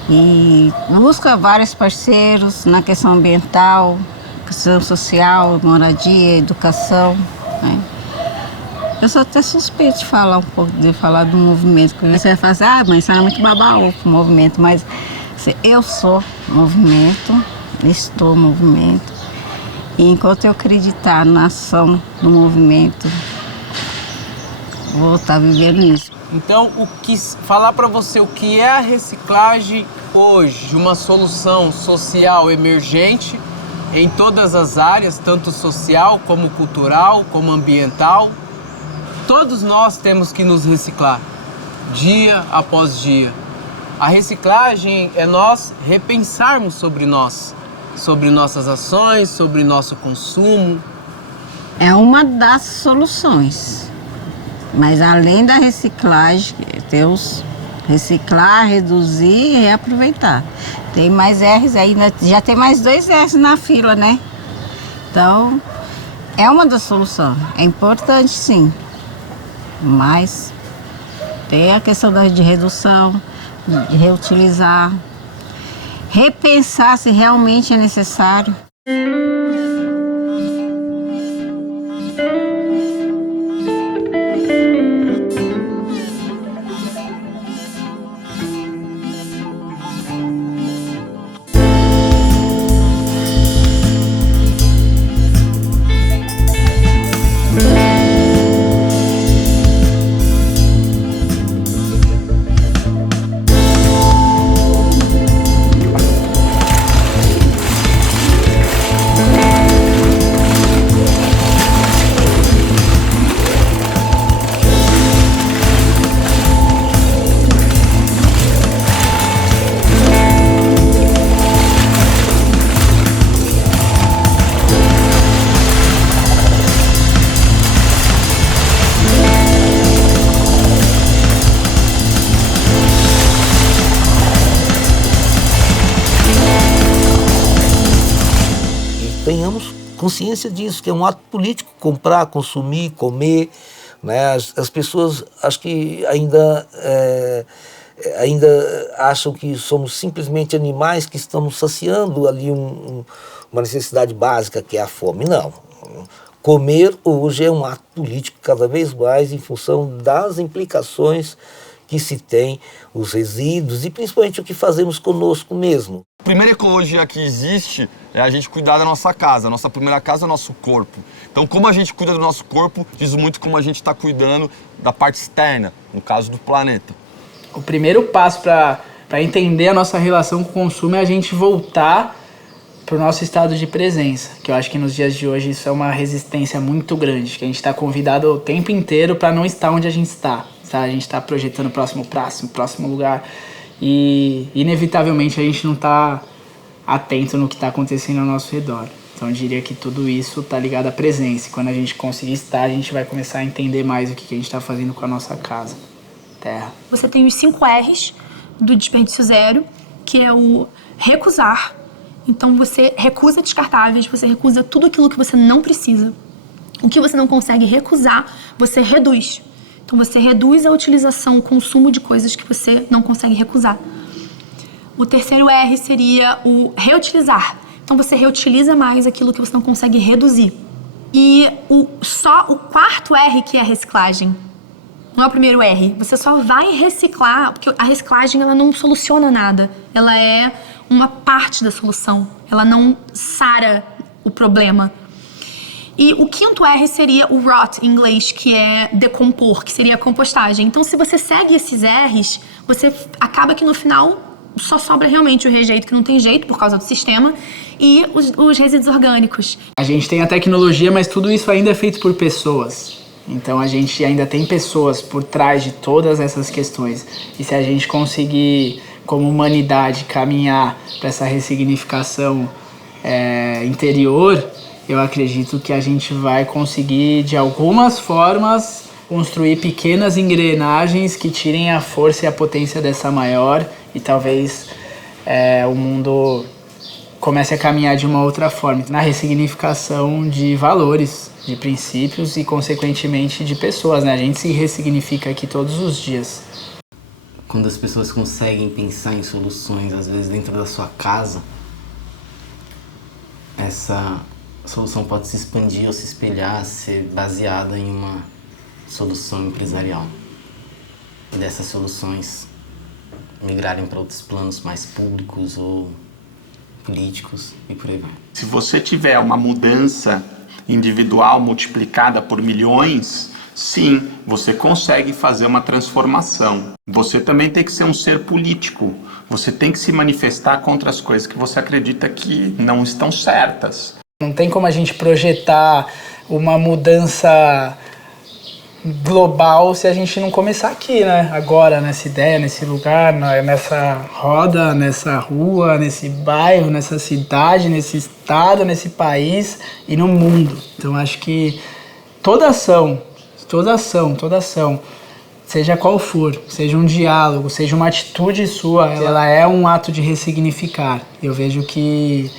e busca vários parceiros na questão ambiental, questão social, moradia, educação, né? Eu sou até suspeita de falar do movimento, porque você vai falar assim, mas isso era muito babaú pro movimento, mas eu sou movimento, estou movimento, e enquanto eu acreditar na ação do movimento, vou estar vivendo isso. Então, falar para você o que é a reciclagem hoje, uma solução social emergente em todas as áreas, tanto social como cultural, como ambiental. Todos nós temos que nos reciclar, dia após dia. A reciclagem é nós repensarmos sobre nós, sobre nossas ações, sobre nosso consumo. É uma das soluções. Mas além da reciclagem, tem os reciclar, reduzir e reaproveitar. Tem mais R's aí, já tem mais 2 R's na fila, né? Então, é uma das soluções. É importante, sim. Mas tem a questão de redução, de reutilizar, repensar se realmente é necessário. tenhamos consciência disso, que é um ato político, comprar, consumir, comer, né? As pessoas acho que ainda acham que somos simplesmente animais que estamos saciando ali uma necessidade básica, que é a fome. Não. Comer hoje é um ato político cada vez mais em função das implicações que se tem, os resíduos e principalmente o que fazemos conosco mesmo. A primeira ecologia que existe é a gente cuidar da nossa casa. A nossa primeira casa é o nosso corpo. Então, como a gente cuida do nosso corpo, diz muito como a gente está cuidando da parte externa, no caso do planeta. O primeiro passo para entender a nossa relação com o consumo é a gente voltar para o nosso estado de presença, que eu acho que nos dias de hoje isso é uma resistência muito grande, que a gente está convidado o tempo inteiro para não estar onde a gente está. Tá? A gente está projetando o próximo lugar e inevitavelmente a gente não está atento no que está acontecendo ao nosso redor. Então eu diria que tudo isso está ligado à presença. E quando a gente conseguir estar, a gente vai começar a entender mais o que a gente está fazendo com a nossa casa, terra. Você tem os 5 R's do desperdício zero, que é o recusar. Então você recusa descartáveis, você recusa tudo aquilo que você não precisa. O que você não consegue recusar, você reduz. Então você reduz a utilização, o consumo de coisas que você não consegue recusar. O terceiro R seria o reutilizar. Então você reutiliza mais aquilo que você não consegue reduzir. E só o quarto R, que é a reciclagem. Não é o primeiro R. Você só vai reciclar, porque a reciclagem ela não soluciona nada. Ela é uma parte da solução. Ela não sara o problema. E o quinto R seria o rot, em inglês, que é decompor, que seria a compostagem. Então, se você segue esses R's, você acaba que no final só sobra realmente o rejeito, que não tem jeito por causa do sistema, e os resíduos orgânicos. A gente tem a tecnologia, mas tudo isso ainda é feito por pessoas. Então, a gente ainda tem pessoas por trás de todas essas questões. E se a gente conseguir, como humanidade, caminhar para essa ressignificação interior, eu acredito que a gente vai conseguir, de algumas formas, construir pequenas engrenagens que tirem a força e a potência dessa maior e talvez o mundo comece a caminhar de uma outra forma, na ressignificação de valores, de princípios e, consequentemente, de pessoas, né? A gente se ressignifica aqui todos os dias. Quando as pessoas conseguem pensar em soluções, às vezes dentro da sua casa, essa solução pode se expandir ou se espelhar, ser baseada em uma solução empresarial. E dessas soluções migrarem para outros planos mais públicos ou políticos e por aí vai. Se você tiver uma mudança individual multiplicada por milhões, sim, você consegue fazer uma transformação. Você também tem que ser um ser político. Você tem que se manifestar contra as coisas que você acredita que não estão certas. Não tem como a gente projetar uma mudança global se a gente não começar aqui, né? Agora, nessa ideia, nesse lugar, nessa roda, nessa rua, nesse bairro, nessa cidade, nesse estado, nesse país e no mundo. Então, acho que toda ação, seja qual for, seja um diálogo, seja uma atitude sua, ela é um ato de ressignificar. Eu vejo que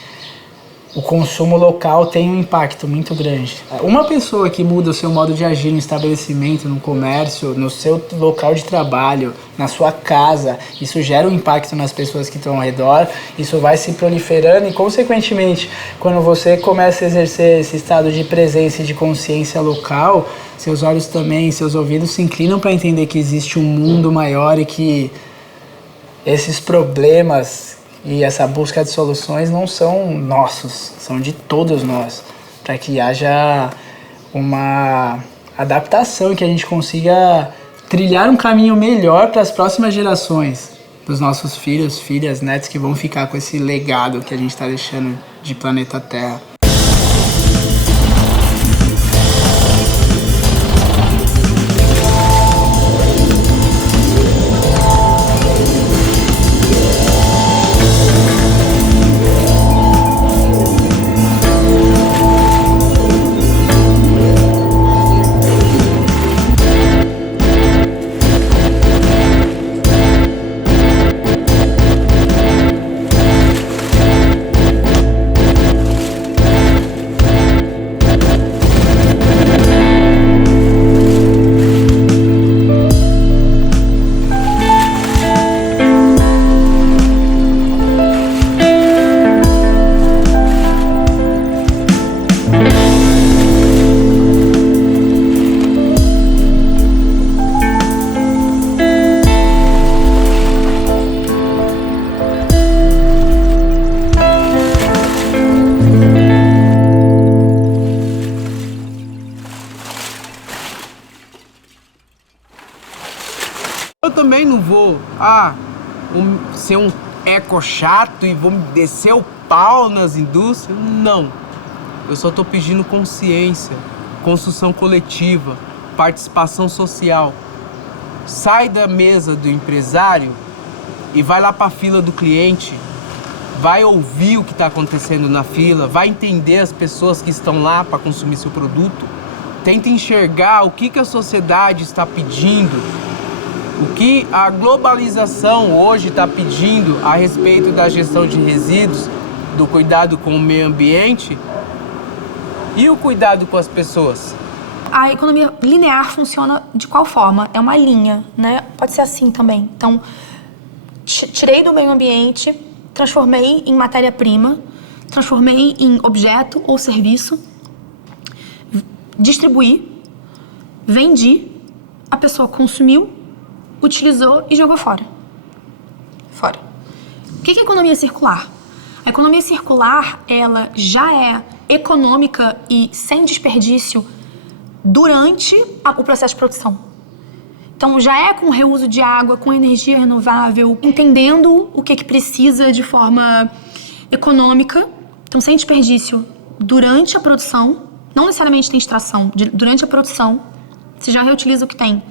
o consumo local tem um impacto muito grande. Uma pessoa que muda o seu modo de agir no estabelecimento, no comércio, no seu local de trabalho, na sua casa, isso gera um impacto nas pessoas que estão ao redor, isso vai se proliferando e, consequentemente, quando você começa a exercer esse estado de presença e de consciência local, seus olhos também, seus ouvidos se inclinam para entender que existe um mundo maior e que esses problemas e essa busca de soluções não são nossos, são de todos nós, para que haja uma adaptação e que a gente consiga trilhar um caminho melhor para as próximas gerações, dos nossos filhos, filhas, netos que vão ficar com esse legado que a gente está deixando de planeta Terra. também não vou ser um eco chato e vou descer o pau nas indústrias. Não. Eu só tô pedindo consciência, construção coletiva, participação social. Sai da mesa do empresário e vai lá para a fila do cliente, vai ouvir o que está acontecendo na fila, vai entender as pessoas que estão lá para consumir seu produto, tenta enxergar o que a sociedade está pedindo, o que a globalização hoje está pedindo a respeito da gestão de resíduos, do cuidado com o meio ambiente e o cuidado com as pessoas. A economia linear funciona de qual forma? É uma linha, né? Pode ser assim também. Então, tirei do meio ambiente, transformei em matéria-prima, transformei em objeto ou serviço, distribuí, vendi, a pessoa consumiu, utilizou e jogou fora. Fora. O que é economia circular? A economia circular, ela já é econômica e sem desperdício durante o processo de produção. Então, já é com reuso de água, com energia renovável, entendendo o que precisa de forma econômica. Então, sem desperdício durante a produção, não necessariamente tem extração, durante a produção, você já reutiliza o que tem.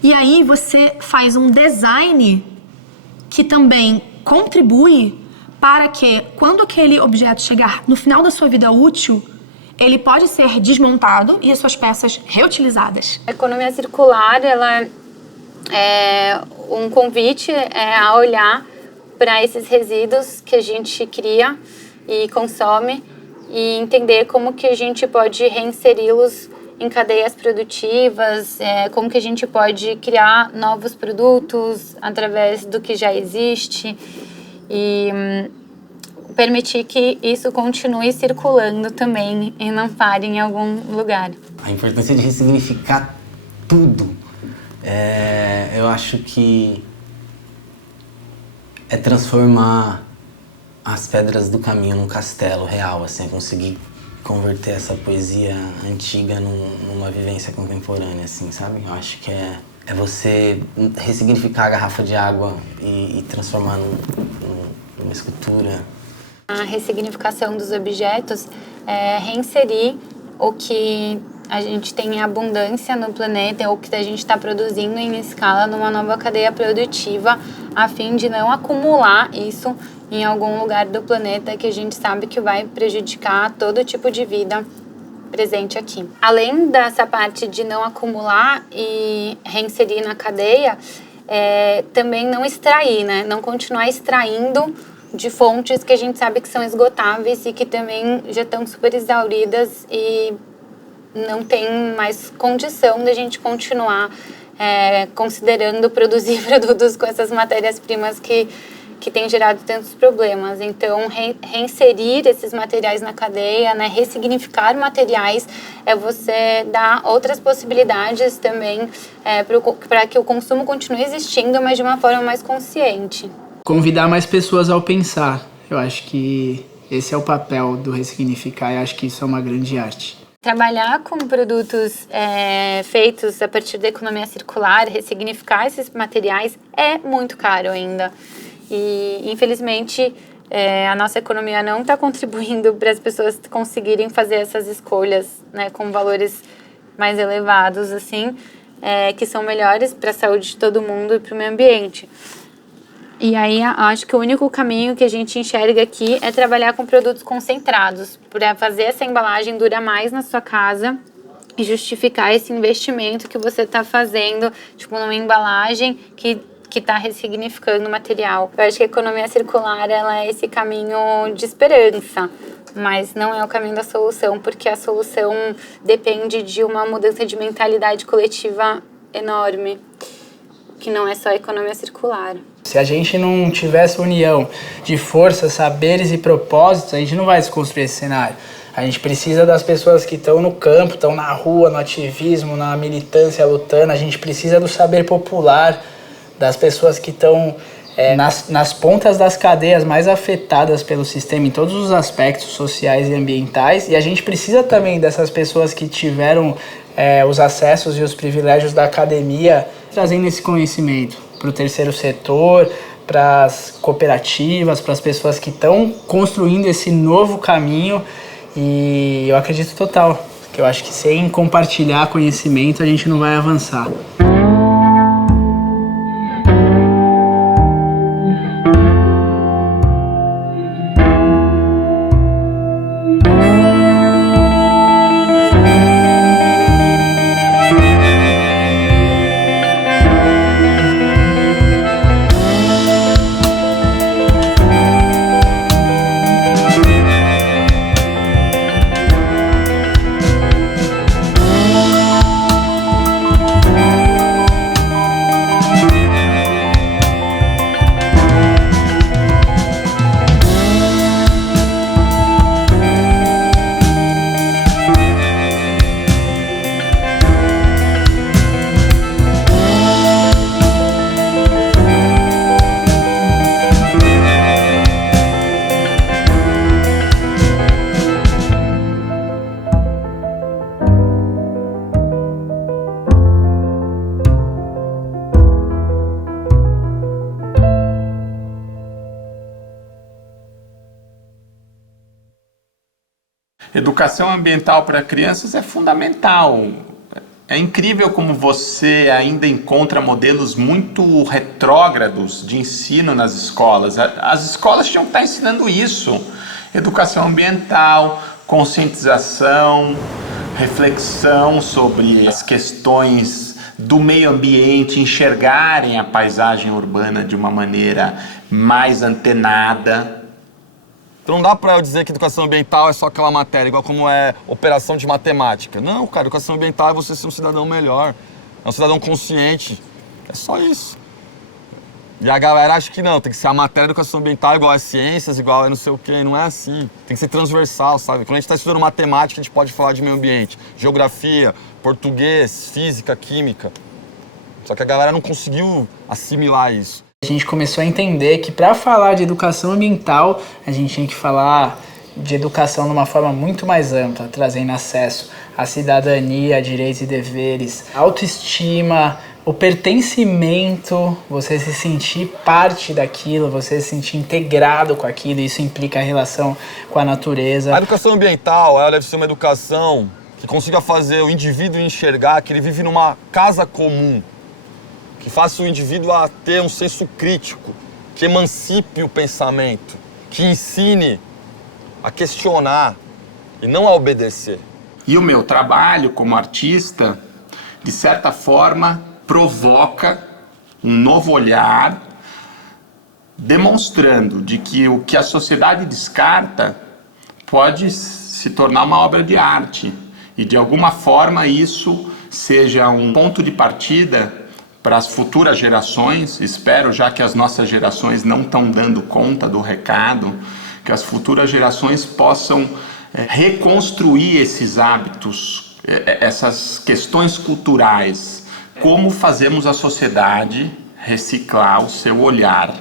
E aí, você faz um design que também contribui para que, quando aquele objeto chegar no final da sua vida útil, ele pode ser desmontado e as suas peças reutilizadas. A economia circular, ela é um convite a olhar para esses resíduos que a gente cria e consome e entender como que a gente pode reinseri-los em cadeias produtivas, como que a gente pode criar novos produtos através do que já existe e permitir que isso continue circulando também e não pare em algum lugar. A importância de ressignificar tudo, eu acho que é transformar as pedras do caminho num castelo real, assim, conseguir converter essa poesia antiga numa vivência contemporânea, assim, sabe? Eu acho que é você ressignificar a garrafa de água e transformar numa escultura. A ressignificação dos objetos é reinserir o que a gente tem em abundância no planeta ou o que a gente está produzindo em escala numa nova cadeia produtiva, a fim de não acumular isso em algum lugar do planeta que a gente sabe que vai prejudicar todo tipo de vida presente aqui. Além dessa parte de não acumular e reinserir na cadeia, também não extrair, né? Não continuar extraindo de fontes que a gente sabe que são esgotáveis e que também já estão super exauridas e não tem mais condição de a gente continuar considerando produzir produtos com essas matérias-primas que tem gerado tantos problemas. Então, reinserir esses materiais na cadeia, né, ressignificar materiais, é você dar outras possibilidades também para que o consumo continue existindo, mas de uma forma mais consciente. Convidar mais pessoas ao pensar. Eu acho que esse é o papel do ressignificar e acho que isso é uma grande arte. Trabalhar com produtos feitos a partir da economia circular, ressignificar esses materiais é muito caro ainda. E, infelizmente, a nossa economia não está contribuindo para as pessoas conseguirem fazer essas escolhas, né, com valores mais elevados, assim, que são melhores para a saúde de todo mundo e para o meio ambiente. E aí, acho que o único caminho que a gente enxerga aqui é trabalhar com produtos concentrados, para fazer essa embalagem durar mais na sua casa e justificar esse investimento que você está fazendo, tipo, numa embalagem que está ressignificando o material. Eu acho que a economia circular, ela é esse caminho de esperança, mas não é o caminho da solução, porque a solução depende de uma mudança de mentalidade coletiva enorme, que não é só a economia circular. Se a gente não tivesse união de forças, saberes e propósitos, a gente não vai desconstruir esse cenário. A gente precisa das pessoas que estão no campo, estão na rua, no ativismo, na militância, lutando. A gente precisa do saber popular, das pessoas que estão nas pontas das cadeias mais afetadas pelo sistema em todos os aspectos sociais e ambientais. E a gente precisa também dessas pessoas que tiveram os acessos e os privilégios da academia, trazendo esse conhecimento. para o terceiro setor, para as cooperativas, para as pessoas que estão construindo esse novo caminho. E eu acredito total, que eu acho que sem compartilhar conhecimento a gente não vai avançar. Educação ambiental para crianças é fundamental. É incrível como você ainda encontra modelos muito retrógrados de ensino nas escolas. As escolas tinham que estar ensinando isso. Educação ambiental, conscientização, reflexão sobre as questões do meio ambiente, enxergarem a paisagem urbana de uma maneira mais antenada. Então não dá pra eu dizer que educação ambiental é só aquela matéria, igual como é operação de matemática. Não, cara, educação ambiental é você ser um cidadão melhor, é um cidadão consciente. É só isso. E a galera acha que não, tem que ser a matéria de educação ambiental igual a ciências, igual a não sei o quê. Não é assim. Tem que ser transversal, sabe? Quando a gente tá estudando matemática, a gente pode falar de meio ambiente, geografia, português, física, química. Só que a galera não conseguiu assimilar isso. A gente começou a entender que para falar de educação ambiental, a gente tinha que falar de educação de uma forma muito mais ampla, trazendo acesso à cidadania, direitos e deveres, autoestima, o pertencimento, você se sentir parte daquilo, você se sentir integrado com aquilo, isso implica a relação com a natureza. A educação ambiental, ela deve ser uma educação que consiga fazer o indivíduo enxergar que ele vive numa casa comum, que faça o indivíduo a ter um senso crítico, que emancipe o pensamento, que ensine a questionar e não a obedecer. E o meu trabalho como artista, de certa forma, provoca um novo olhar, demonstrando de que o que a sociedade descarta pode se tornar uma obra de arte. E de alguma forma isso seja um ponto de partida para as futuras gerações. Espero, já que as nossas gerações não estão dando conta do recado, que as futuras gerações possam reconstruir esses hábitos, essas questões culturais. Como fazemos a sociedade reciclar o seu olhar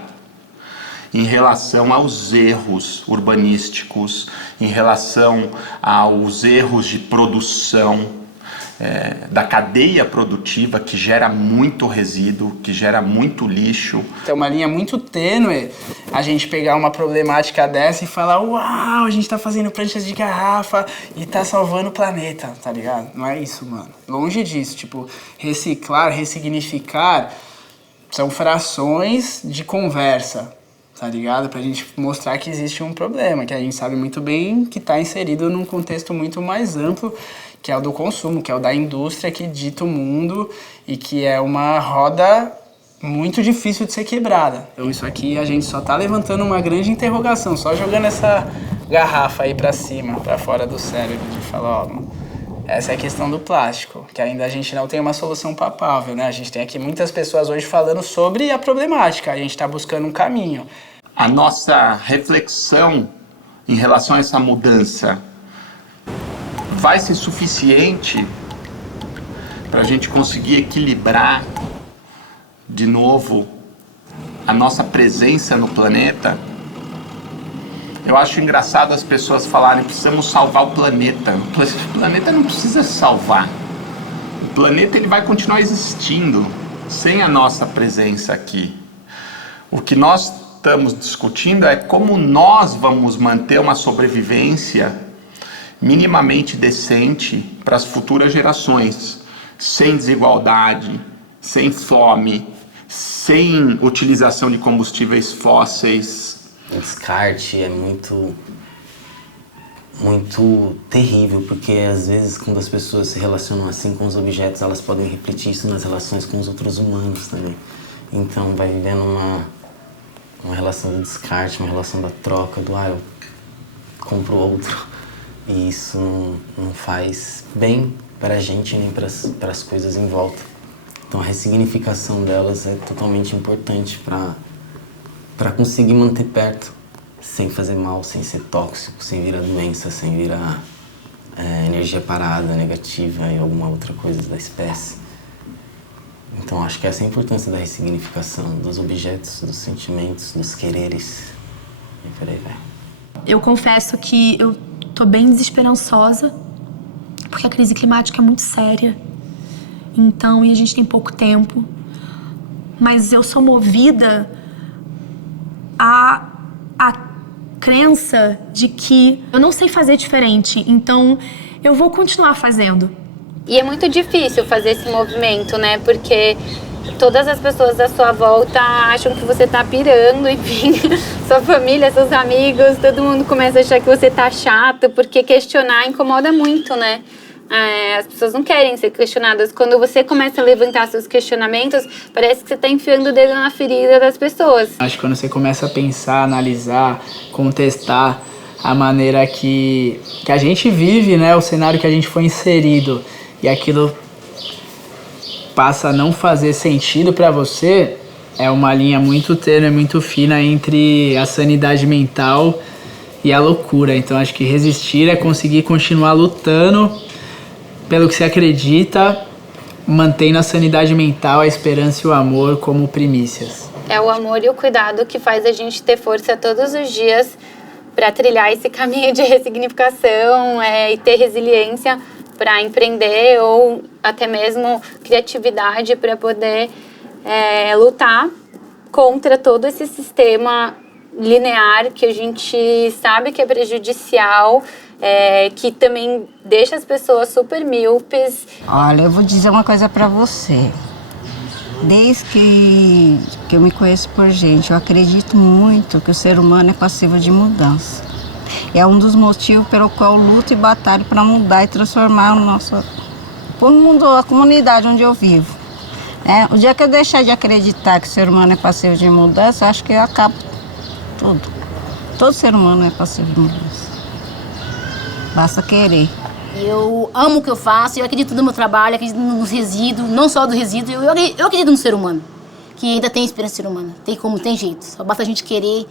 em relação aos erros urbanísticos, em relação aos erros de produção, da cadeia produtiva, que gera muito resíduo, que gera muito lixo. É uma linha muito tênue a gente pegar uma problemática dessa e falar: uau, a gente tá fazendo pranchas de garrafa e tá salvando o planeta, tá ligado? Não é isso, mano. Longe disso. Tipo, reciclar, ressignificar são frações de conversa, tá ligado? Pra gente mostrar que existe um problema, que a gente sabe muito bem que tá inserido num contexto muito mais amplo, que é o do consumo, que é o da indústria que dita o mundo e que é uma roda muito difícil de ser quebrada. Então isso aqui a gente só tá levantando uma grande interrogação, só jogando essa garrafa aí pra cima, pra fora do cérebro, de falar, ó, essa é a questão do plástico, que ainda a gente não tem uma solução palpável, né? A gente tem aqui muitas pessoas hoje falando sobre a problemática, a gente tá buscando um caminho. A nossa reflexão em relação a essa mudança vai ser suficiente para a gente conseguir equilibrar de novo a nossa presença no planeta? Eu acho engraçado as pessoas falarem que precisamos salvar o planeta. O planeta não precisa se salvar. O planeta ele vai continuar existindo. sem a nossa presença aqui. O que nós estamos discutindo é como nós vamos manter uma sobrevivência minimamente decente para as futuras gerações, sem desigualdade, sem fome, sem utilização de combustíveis fósseis. O descarte é muito terrível, porque às vezes quando as pessoas se relacionam assim com os objetos, elas podem repetir isso nas relações com os outros humanos também. Então vai vivendo uma relação do descarte, uma relação da troca, do eu compro outro. E isso não faz bem para a gente nem para as coisas em volta. Então a ressignificação delas é totalmente importante para conseguir manter perto, sem fazer mal, sem ser tóxico, sem virar doença, sem virar energia parada, negativa e alguma outra coisa da espécie. Então acho que essa é a importância da ressignificação dos objetos, dos sentimentos, dos quereres e por aí vai. Eu confesso que eu tô bem desesperançosa, porque a crise climática é muito séria. Então, e a gente tem pouco tempo. Mas eu sou movida a crença de que eu não sei fazer diferente. Então, eu vou continuar fazendo. E é muito difícil fazer esse movimento, né? Porque todas as pessoas da sua volta acham que você tá pirando, enfim. Sua família, seus amigos, todo mundo começa a achar que você tá chato, porque questionar incomoda muito, né? As pessoas não querem ser questionadas. Quando você começa a levantar seus questionamentos, parece que você está enfiando o dedo na ferida das pessoas. Acho que quando você começa a pensar, analisar, contestar a maneira que a gente vive, né, o cenário que a gente foi inserido, e aquilo passa a não fazer sentido para você, é uma linha muito tênue, muito fina entre a sanidade mental e a loucura. Então acho que resistir é conseguir continuar lutando pelo que você acredita, mantendo a sanidade mental, a esperança e o amor como primícias. É o amor e o cuidado que faz a gente ter força todos os dias para trilhar esse caminho de ressignificação e ter resiliência para empreender ou até mesmo criatividade para poder lutar contra todo esse sistema linear que a gente sabe que é prejudicial, que também deixa as pessoas super míopes. Olha, eu vou dizer uma coisa pra você. Desde que eu me conheço por gente, eu acredito muito que o ser humano é passivo de mudança. É um dos motivos pelo qual eu luto e batalho para mudar e transformar o mundo, a comunidade onde eu vivo. O dia que eu deixar de acreditar que o ser humano é passivo de mudança, eu acho que eu acabo tudo. Todo ser humano é passivo de mudança. Basta querer. Eu amo o que eu faço, eu acredito no meu trabalho, acredito nos resíduos, não só do resíduo, eu acredito no ser humano, que ainda tem esperança no ser humano, tem jeito, só basta a gente querer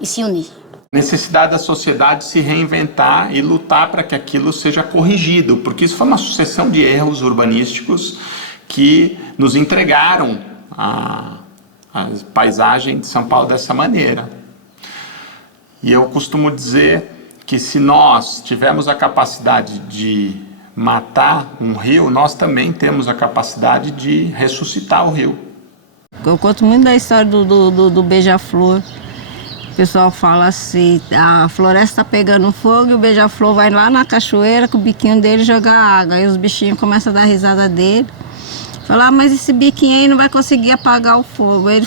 e se unir. Necessidade da sociedade se reinventar e lutar para que aquilo seja corrigido, porque isso foi uma sucessão de erros urbanísticos que nos entregaram a paisagem de São Paulo dessa maneira. E eu costumo dizer que se nós tivermos a capacidade de matar um rio, nós também temos a capacidade de ressuscitar o rio. Eu conto muito da história do beija-flor. O pessoal fala assim, a floresta está pegando fogo e o beija-flor vai lá na cachoeira com o biquinho dele jogar água. Aí os bichinhos começam a dar risada dele. Fala, mas esse biquinho aí não vai conseguir apagar o fogo. Ele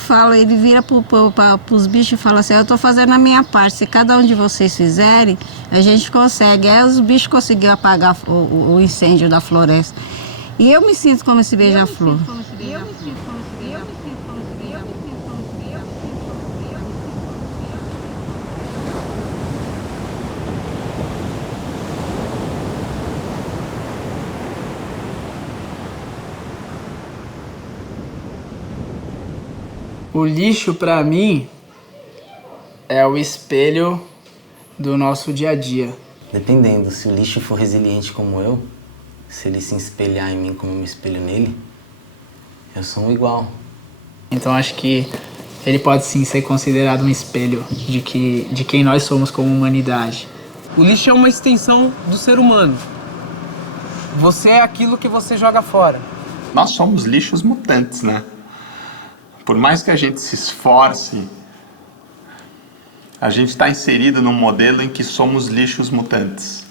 vira para os bichos e fala assim, eu estou fazendo a minha parte, se cada um de vocês fizerem, a gente consegue. Aí os bichos conseguiram apagar o incêndio da floresta. E eu me sinto como esse beija-flor. O lixo, para mim, é o espelho do nosso dia a dia. Dependendo, se o lixo for resiliente como eu, se ele se espelhar em mim como eu me espelho nele, eu sou um igual. Então acho que ele pode sim ser considerado um espelho de quem nós somos como humanidade. O lixo é uma extensão do ser humano. Você é aquilo que você joga fora. Nós somos lixos mutantes, né? Por mais que a gente se esforce, a gente está inserido num modelo em que somos lixos mutantes.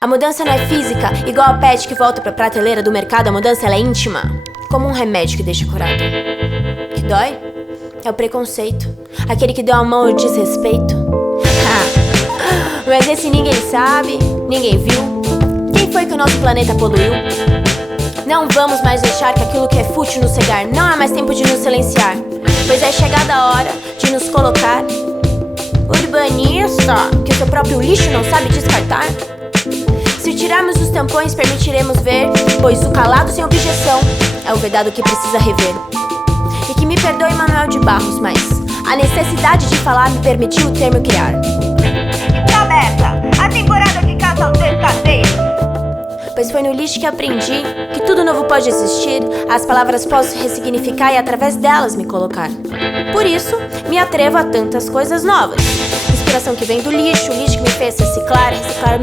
A mudança não é física, igual a pet que volta pra prateleira do mercado, a mudança ela é íntima. Como um remédio que deixa curado. Que dói? É o preconceito. Aquele que deu a mão ao desrespeito. Mas esse ninguém sabe, ninguém viu. Quem foi que o nosso planeta poluiu? Não vamos mais deixar que aquilo que é fútil nos cegar. Não há mais tempo de nos silenciar, pois é chegada a hora de nos colocar. Urbanista, que o seu próprio lixo não sabe descartar. Se tirarmos os tampões, permitiremos ver, pois o calado sem objeção é o vedado que precisa rever. E que me perdoe Manuel de Barros, mas a necessidade de falar me permitiu o termo criar. Tá aberta a temporada que caça os descaseiros. Pois foi no lixo que aprendi que tudo novo pode existir, as palavras posso ressignificar e através delas me colocar. Por isso, me atrevo a tantas coisas novas. Inspiração que vem do lixo, o lixo que me fez reciclar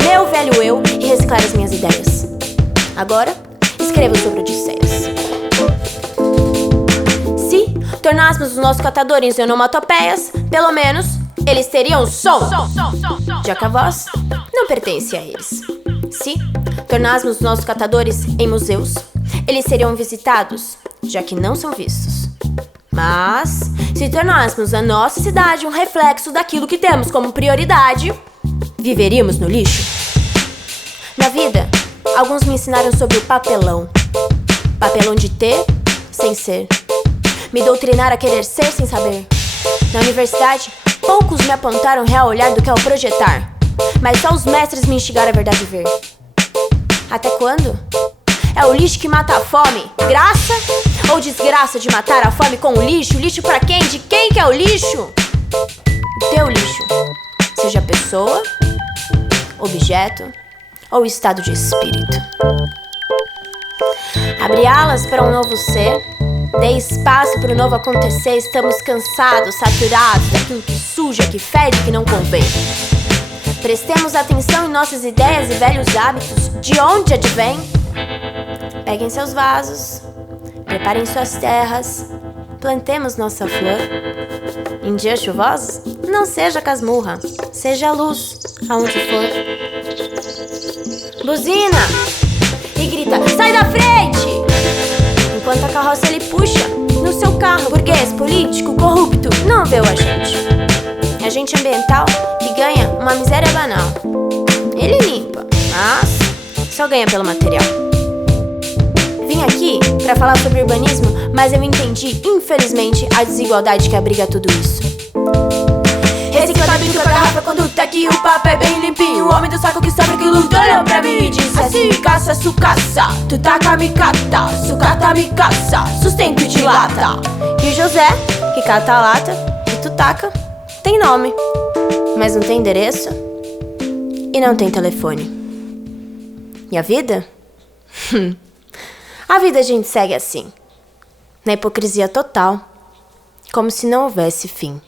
meu velho eu e reciclar as minhas ideias. Agora, escrevo sobre Odisseias. Se tornássemos os nossos catadores em onomatopeias, pelo menos eles teriam som, já que a voz não pertence a eles. Se tornássemos os nossos catadores em museus, eles seriam visitados, já que não são vistos. Mas, se tornássemos a nossa cidade um reflexo daquilo que temos como prioridade, viveríamos no lixo. Na vida, alguns me ensinaram sobre o papelão. Papelão de ter sem ser. Me doutrinaram a querer ser sem saber. Na universidade, poucos me apontaram real olhar do que ao projetar. Mas só os mestres me instigaram a verdade ver. Até quando? É o lixo que mata a fome, graça ou desgraça de matar a fome com o lixo? Lixo pra quem? De quem que é o lixo? Teu lixo. Seja pessoa, objeto ou estado de espírito. Abre alas para um novo ser, dê espaço para o novo acontecer. Estamos cansados, saturados daquilo que suja, que fede, que não convém. Prestemos atenção em nossas ideias e velhos hábitos. De onde advém? Peguem seus vasos, preparem suas terras, plantemos nossa flor. Em dias chuvosos, não seja casmurra, seja luz aonde for. Buzina e grita, sai da frente! Enquanto a carroça ele puxa no seu carro. Burguês, político, corrupto, não vê o agente. É agente ambiental que ganha uma miséria banal. Ele limpa, mas só ganha pelo material. Vim aqui pra falar sobre urbanismo, mas eu entendi, infelizmente, a desigualdade que abriga tudo isso. na bico com a garrafa quando tá aqui. O papo é bem limpinho. O homem do saco que sabe que luta olhou pra mim e disse assim: caça, sucaça, tu taca, me cata, sucata, me caça, sustento de lata. E o José, que cata a lata e tu taca, tem nome, mas não tem endereço e não tem telefone. E a vida? A vida a gente segue assim, na hipocrisia total, como se não houvesse fim.